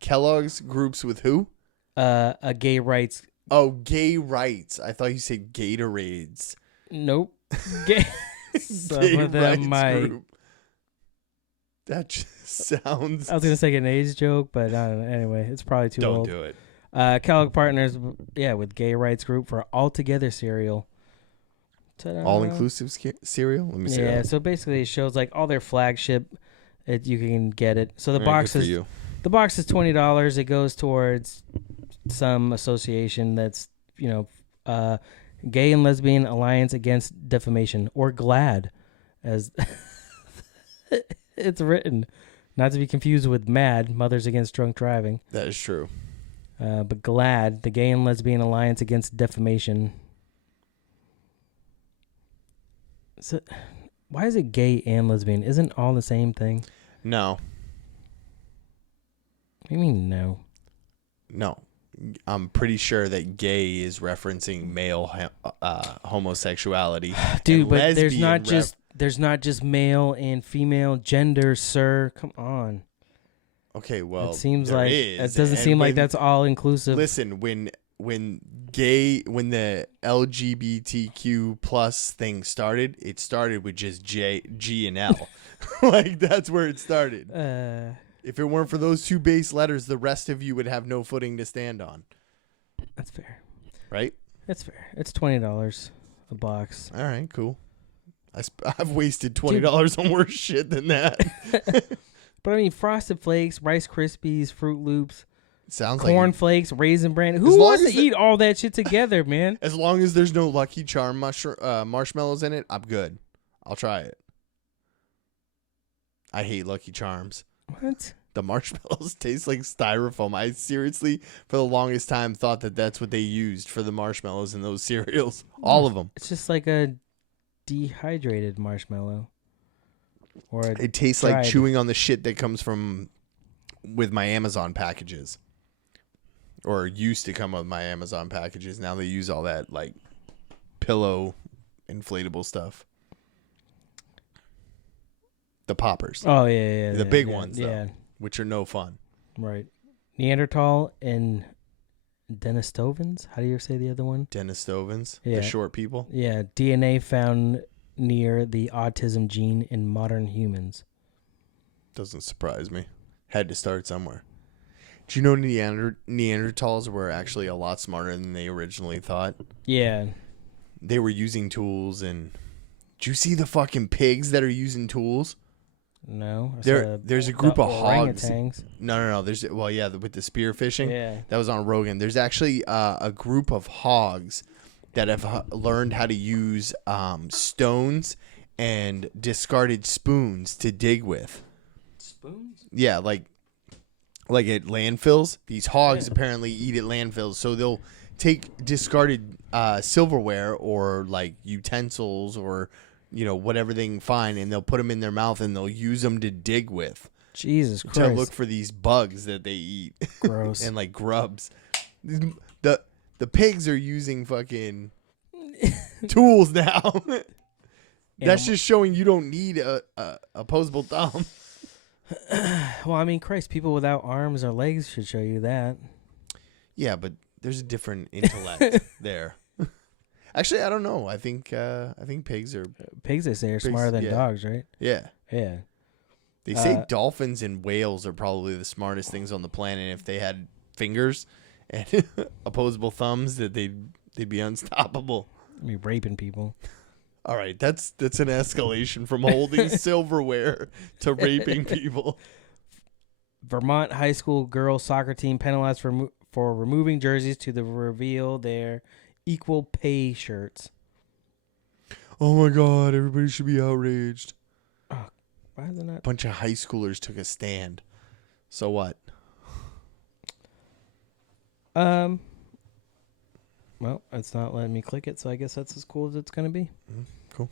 Kellogg's groups with who? A gay rights. Oh, gay rights. I thought you said Gatorades. Nope. Gay. Some Gay of them rights might. group. That just sounds. I was gonna say an AIDS joke, but I don't know. Anyway, it's probably too old. Don't do it. Kellogg partners, with gay rights group for All Together cereal. Ta-da. All inclusive cereal. Let me see. Yeah, so basically it shows like all their flagship. You can get it. So the box is $20. It goes towards some association that's Gay and Lesbian Alliance Against Defamation, or GLAD, as it's written. Not to be confused with MAD, Mothers Against Drunk Driving. That is true. But GLAD, the Gay and Lesbian Alliance Against Defamation. So, why is it gay and lesbian? Isn't all the same thing? No. What do you mean no? No. I'm pretty sure that gay is referencing male homosexuality. Dude, but there's not just male and female gender, sir. Come on. Okay, well, it seems there like is. It doesn't seem like that's all inclusive. Listen, when the LGBTQ plus thing started, it started with just G and L. Like, that's where it started. If it weren't for those 2 base letters, the rest of you would have no footing to stand on. That's fair. Right? That's fair. It's $20 a box. All right, cool. I've wasted $20 on worse shit than that. But I mean, Frosted Flakes, Rice Krispies, Fruit Loops, sounds Corn like Flakes, Raisin Bran. Who wants to eat all that shit together, man? As long as there's no Lucky Charm marshmallows in it, I'm good. I'll try it. I hate Lucky Charms. What? The marshmallows taste like styrofoam. I seriously, for the longest time, thought that that's what they used for the marshmallows in those cereals. All of them. It's just like a dehydrated marshmallow. It tastes like chewing on the shit that comes with my Amazon packages. Or used to come with my Amazon packages. Now they use all that like pillow inflatable stuff. The poppers. Oh, yeah. The big ones, though, which are no fun. Right. Neanderthal and Denisovans. How do you say the other one? Denisovans. Yeah. The short people. Yeah. DNA found near the autism gene in modern humans. Doesn't surprise me. Had to start somewhere. Do you know Neanderthals were actually a lot smarter than they originally thought? Yeah. They were using tools, and do you see the fucking pigs that are using tools? No. There's a group of hogs. Orangutans. No. There's with the spear fishing. Yeah. That was on Rogan. There's actually a group of hogs that have learned how to use stones and discarded spoons to dig with. Spoons? Yeah, like at landfills. These hogs apparently eat at landfills, so they'll take discarded silverware or like utensils or whatever they can find, and they'll put them in their mouth and they'll use them to dig with. Jesus Christ! To look for these bugs that they eat. Gross. And like grubs. The pigs are using fucking tools now. That's just showing you don't need a opposable thumb. Well, I mean, Christ, people without arms or legs should show you that. Yeah, but there's a different intellect there. Actually, I don't know. I think pigs are they say are smarter than dogs, right? Yeah. Yeah. They say dolphins and whales are probably the smartest things on the planet. If they had fingers and opposable thumbs, that they'd be unstoppable. I mean, raping people. All right, that's an escalation from holding silverware to raping people. Vermont high school girls soccer team penalized for removing jerseys to reveal their equal pay shirts. Oh my God! Everybody should be outraged. Oh, why is it not? A bunch of high schoolers took a stand. So what? Well, it's not letting me click it, so I guess that's as cool as it's going to be. Cool.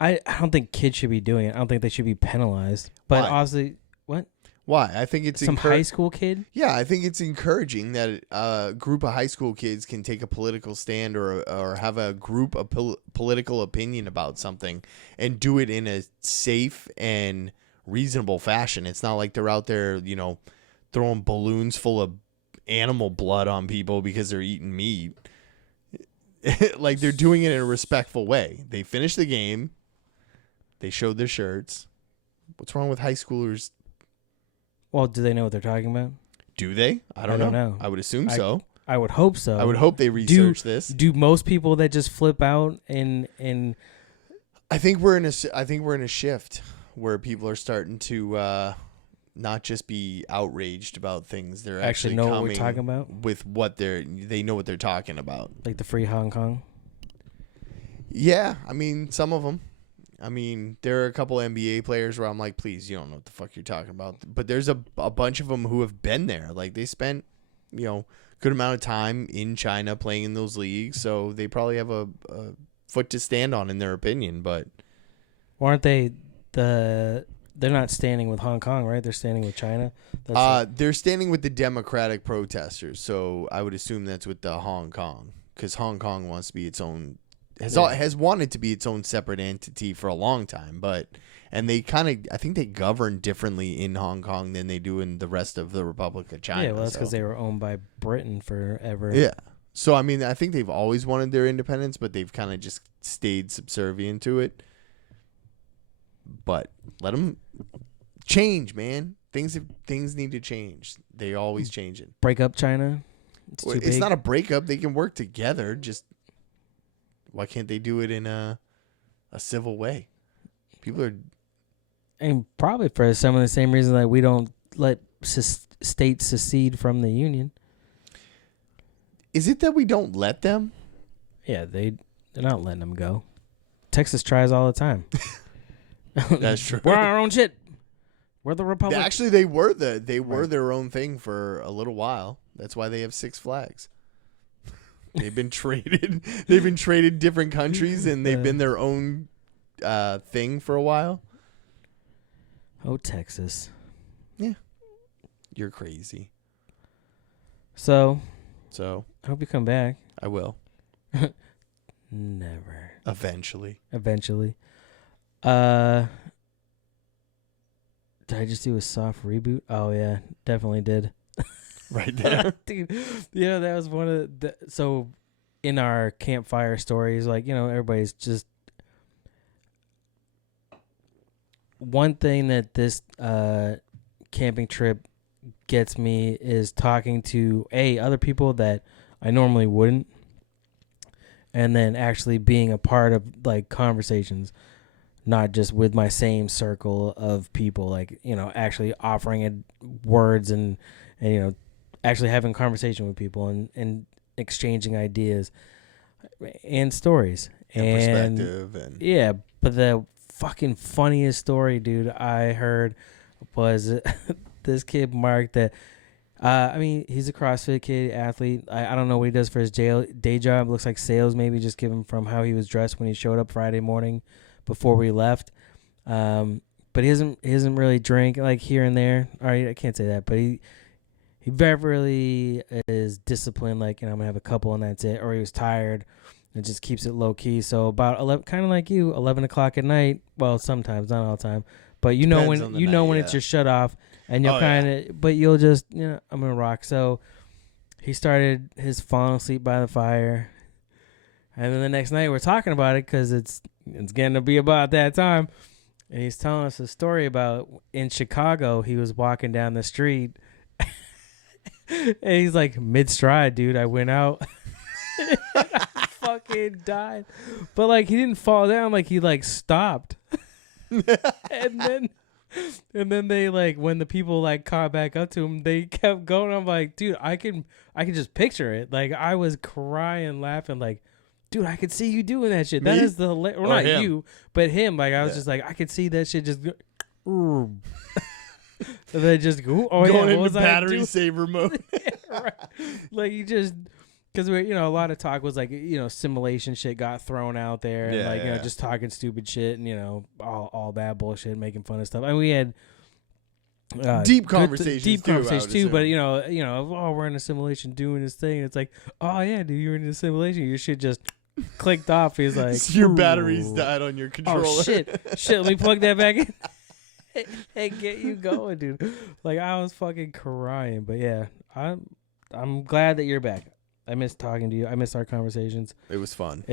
I don't think kids should be doing it. I don't think they should be penalized. But Why? obviously, what? Why? I think it's some high school kid? Yeah, I think it's encouraging that a group of high school kids can take a political stand or have a group of political opinion about something and do it in a safe and reasonable fashion. It's not like they're out there, throwing balloons full of animal blood on people because they're eating meat. Like, they're doing it in a respectful way. They finished the game. They showed their shirts. What's wrong with high schoolers? Well, do they know what they're talking about? Do they? I don't know. I would assume so. I would hope so. I would hope they research this. Do most people that just flip out and I think we're in a shift where people are starting to not just be outraged about things. They're actually know what we're talking about with what they know what they're talking about. Like the free Hong Kong. Yeah, I mean, some of them. I mean, there are a couple NBA players where I'm like, please, you don't know what the fuck you're talking about. But there's a bunch of them who have been there. Like, they spent, good amount of time in China playing in those leagues. So they probably have a foot to stand on in their opinion. But aren't they they're not standing with Hong Kong, right? They're standing with China. They're standing with the democratic protesters. So I would assume that's with the Hong Kong, because Hong Kong wants to be its own. Has wanted to be its own separate entity for a long time, and they I think they govern differently in Hong Kong than they do in the rest of the Republic of China. Yeah, well, that's because they were owned by Britain forever. Yeah. So, I mean, I think they've always wanted their independence, but they've kind of just stayed subservient to it. But let them change, man. Things need to change. They always change it. Break up China? It's not a breakup. They can work together. Just why can't they do it in a civil way? People are, and probably for some of the same reasons that we don't let states secede from the union. Is it that we don't let them? Yeah, they're not letting them go. Texas tries all the time. That's true. We're our own shit. We're the Republic. Actually, they were their own thing for a little while. That's why they have Six Flags. They've been traded. They've been traded different countries, and they've been their own thing for a while. Oh, Texas. Yeah, you're crazy. So I hope you come back. I will. Never. Eventually. Did I just do a soft reboot? Oh yeah, definitely did. Right there. Dude, that was one of the so in our campfire stories, like, everybody's just one thing that this camping trip gets me is talking to other people that I normally wouldn't, and then actually being a part of like conversations, not just with my same circle of people, like, actually offering it words and actually having conversation with people and exchanging ideas and stories and perspective. And yeah, but the fucking funniest story, dude, I heard was this kid Mark that I mean, he's a CrossFit kid, athlete. I don't know what he does for his day job. Looks like sales, maybe, just given from how he was dressed when he showed up Friday morning before we left. But he doesn't really drink, like, here and there. All right, I can't say that, but he very really is disciplined. Like, you know, I'm gonna have a couple and that's it. Or he was tired and just keeps it low key. So about 11, kind of like you, 11 o'clock at night. Well, sometimes, not all the time, but you know when it's your shut off. And you'll but you'll just, you know, I'm going to rock. So he started his falling asleep by the fire. And then the next night we're talking about it because it's getting to be about that time. And he's telling us a story about in Chicago, he was walking down the street. And he's like, mid-stride, dude, I went out. I fucking died. But, like, he didn't fall down. Like, he, like, stopped. And then they, like, when the people, like, caught back up to him, they kept going. I'm like, dude, I can just picture it. Like, I was crying, laughing, like, dude, I could see you doing that shit. Me? That is the, well, not him? you, but him. Like, I was just like, I could see that shit just, and they just go, going into battery saver mode. Right. Like, you just, because we, you know, a lot of talk was like, you know, simulation shit got thrown out there, and like, you know, just talking stupid shit, and you know, all that bullshit, making fun of stuff. And we had deep conversations too. But you know, oh, we're in a simulation doing this thing. It's like, oh yeah, dude, you're in a simulation. Your shit just clicked off. He's like, your batteries died on your controller. Oh shit! Let me plug that back in. Hey, get you going, dude. Like, I was fucking crying. But yeah, I'm glad that you're back. I miss talking to you. I miss our conversations. It was fun.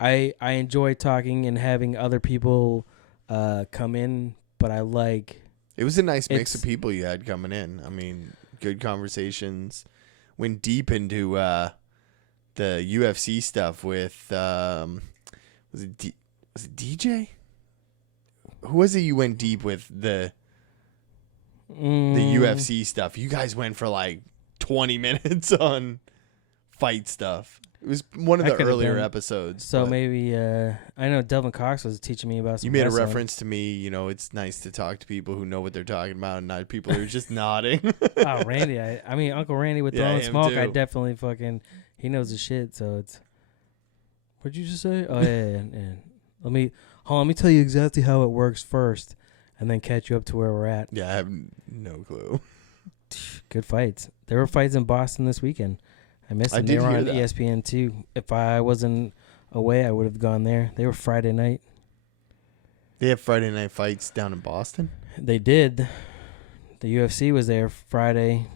I enjoy talking and having other people come in, but I like... It was a nice mix of people you had coming in. I mean, good conversations. Went deep into the UFC stuff with... was it DJ? Who was it you went deep with the UFC stuff? You guys went for like 20 minutes on... fight stuff. It was one of the earlier episodes. So maybe I know Delvin Cox was teaching me about some. You made wrestling. A reference to me. You know, it's nice to talk to people who know what they're talking about and not people who are just nodding. Oh, Randy! I mean, Uncle Randy with throwing smoke. Too. I definitely fucking he knows his shit. So it's. What'd you just say? Oh yeah. Let me tell you exactly how it works first, and then catch you up to where we're at. Yeah, I have no clue. Good fights. There were fights in Boston this weekend. I missed them. They were on ESPN too. If I wasn't away, I would have gone there. They were Friday night. They have Friday night fights down in Boston? They did. The UFC was there Friday.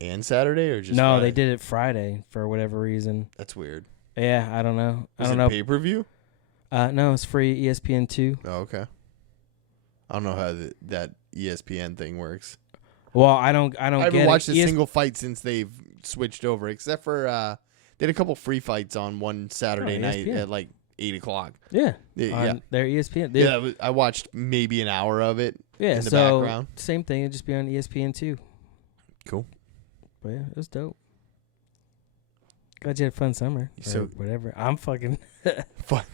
And Saturday or just No, Friday? They did it Friday for whatever reason. That's weird. Yeah, I don't know. I don't know. Pay-per-view? No, it's free ESPN 2. Oh, okay. I don't know how that ESPN thing works. Well, I haven't watched a single fight since they've switched over, except for they had a couple free fights on one Saturday night at like 8:00. Yeah, on their ESPN. I watched maybe an hour of it. Yeah, in the background. Same thing. It'd just be on ESPN 2. Cool. But yeah, it was dope. Glad you had a fun summer. So whatever. I'm fucking fun.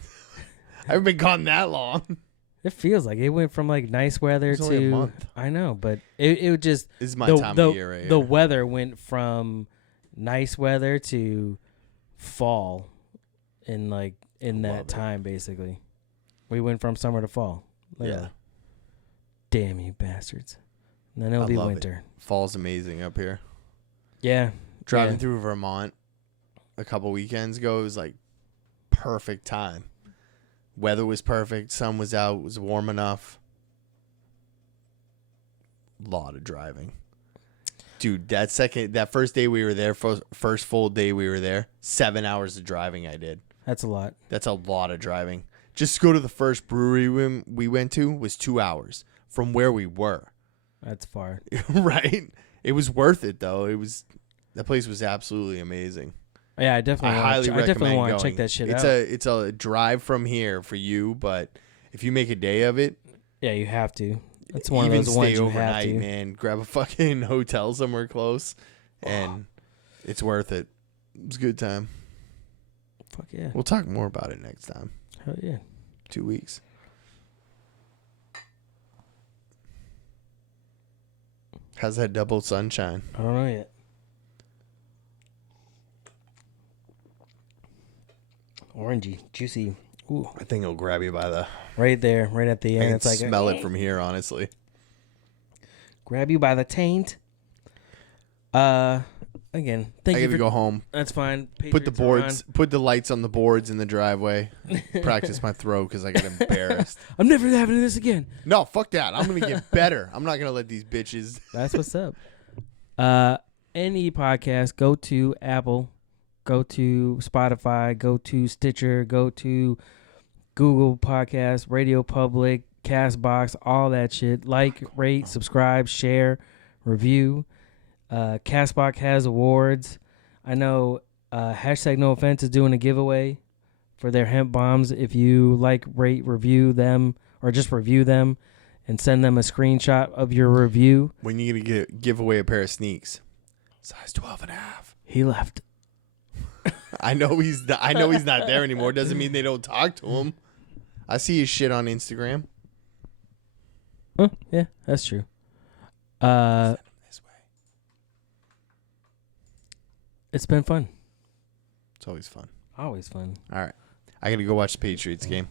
I haven't been gone that long. It feels like it went from like nice weather to only a month. I know, but it just this is my time of year right here. The weather went from nice weather to fall in that time basically. We went from summer to fall. Yeah. Damn you bastards. And then it'll be winter. Fall's amazing up here. Yeah. Driving through Vermont a couple weekends ago, it was like perfect time. Weather was perfect. Sun was out. It was warm enough. Lot of driving. Dude, that first day we were there, first full day we were there, 7 hours of driving I did. That's a lot. That's a lot of driving. Just to go to the first brewery we went to was 2 hours from where we were. That's far. Right? It was worth it, though. That place was absolutely amazing. Yeah, I definitely want to check that shit out. It's a drive from here for you, but if you make a day of it, yeah, you have to. It's one of those ones you have to. Even stay overnight, man. Grab a fucking hotel somewhere close, and it's worth it. It was a good time. Fuck yeah. We'll talk more about it next time. Hell yeah. 2 weeks. How's that double sunshine? I don't know yet. Orangey, juicy. Ooh. I think it'll grab you by the... Right there, right at the end. I can It's like smell it from here, honestly. Grab you by the taint. Again, thank I you gotta go home. That's fine. Put the boards, put the lights on the boards in the driveway. Practice my throw because I got embarrassed. I'm never having this again. No, fuck that. I'm gonna get better. I'm not gonna let these bitches. That's what's up. Any podcast, go to Apple, go to Spotify, go to Stitcher, go to Google Podcasts, Radio Public, Castbox, all that shit. Like, rate, subscribe, share, review. Castbox has awards. I know hashtag No Offense is doing a giveaway for their hemp bombs. If you like, rate, review them, or just review them and send them a screenshot of your review. When you gonna give away a pair of sneaks? Size 12 and a half. He left. I know he's not there anymore. Doesn't mean they don't talk to him. I see his shit on Instagram. Oh, yeah, that's true. It's been fun. It's always fun. Always fun. All right. I got to go watch the Patriots game.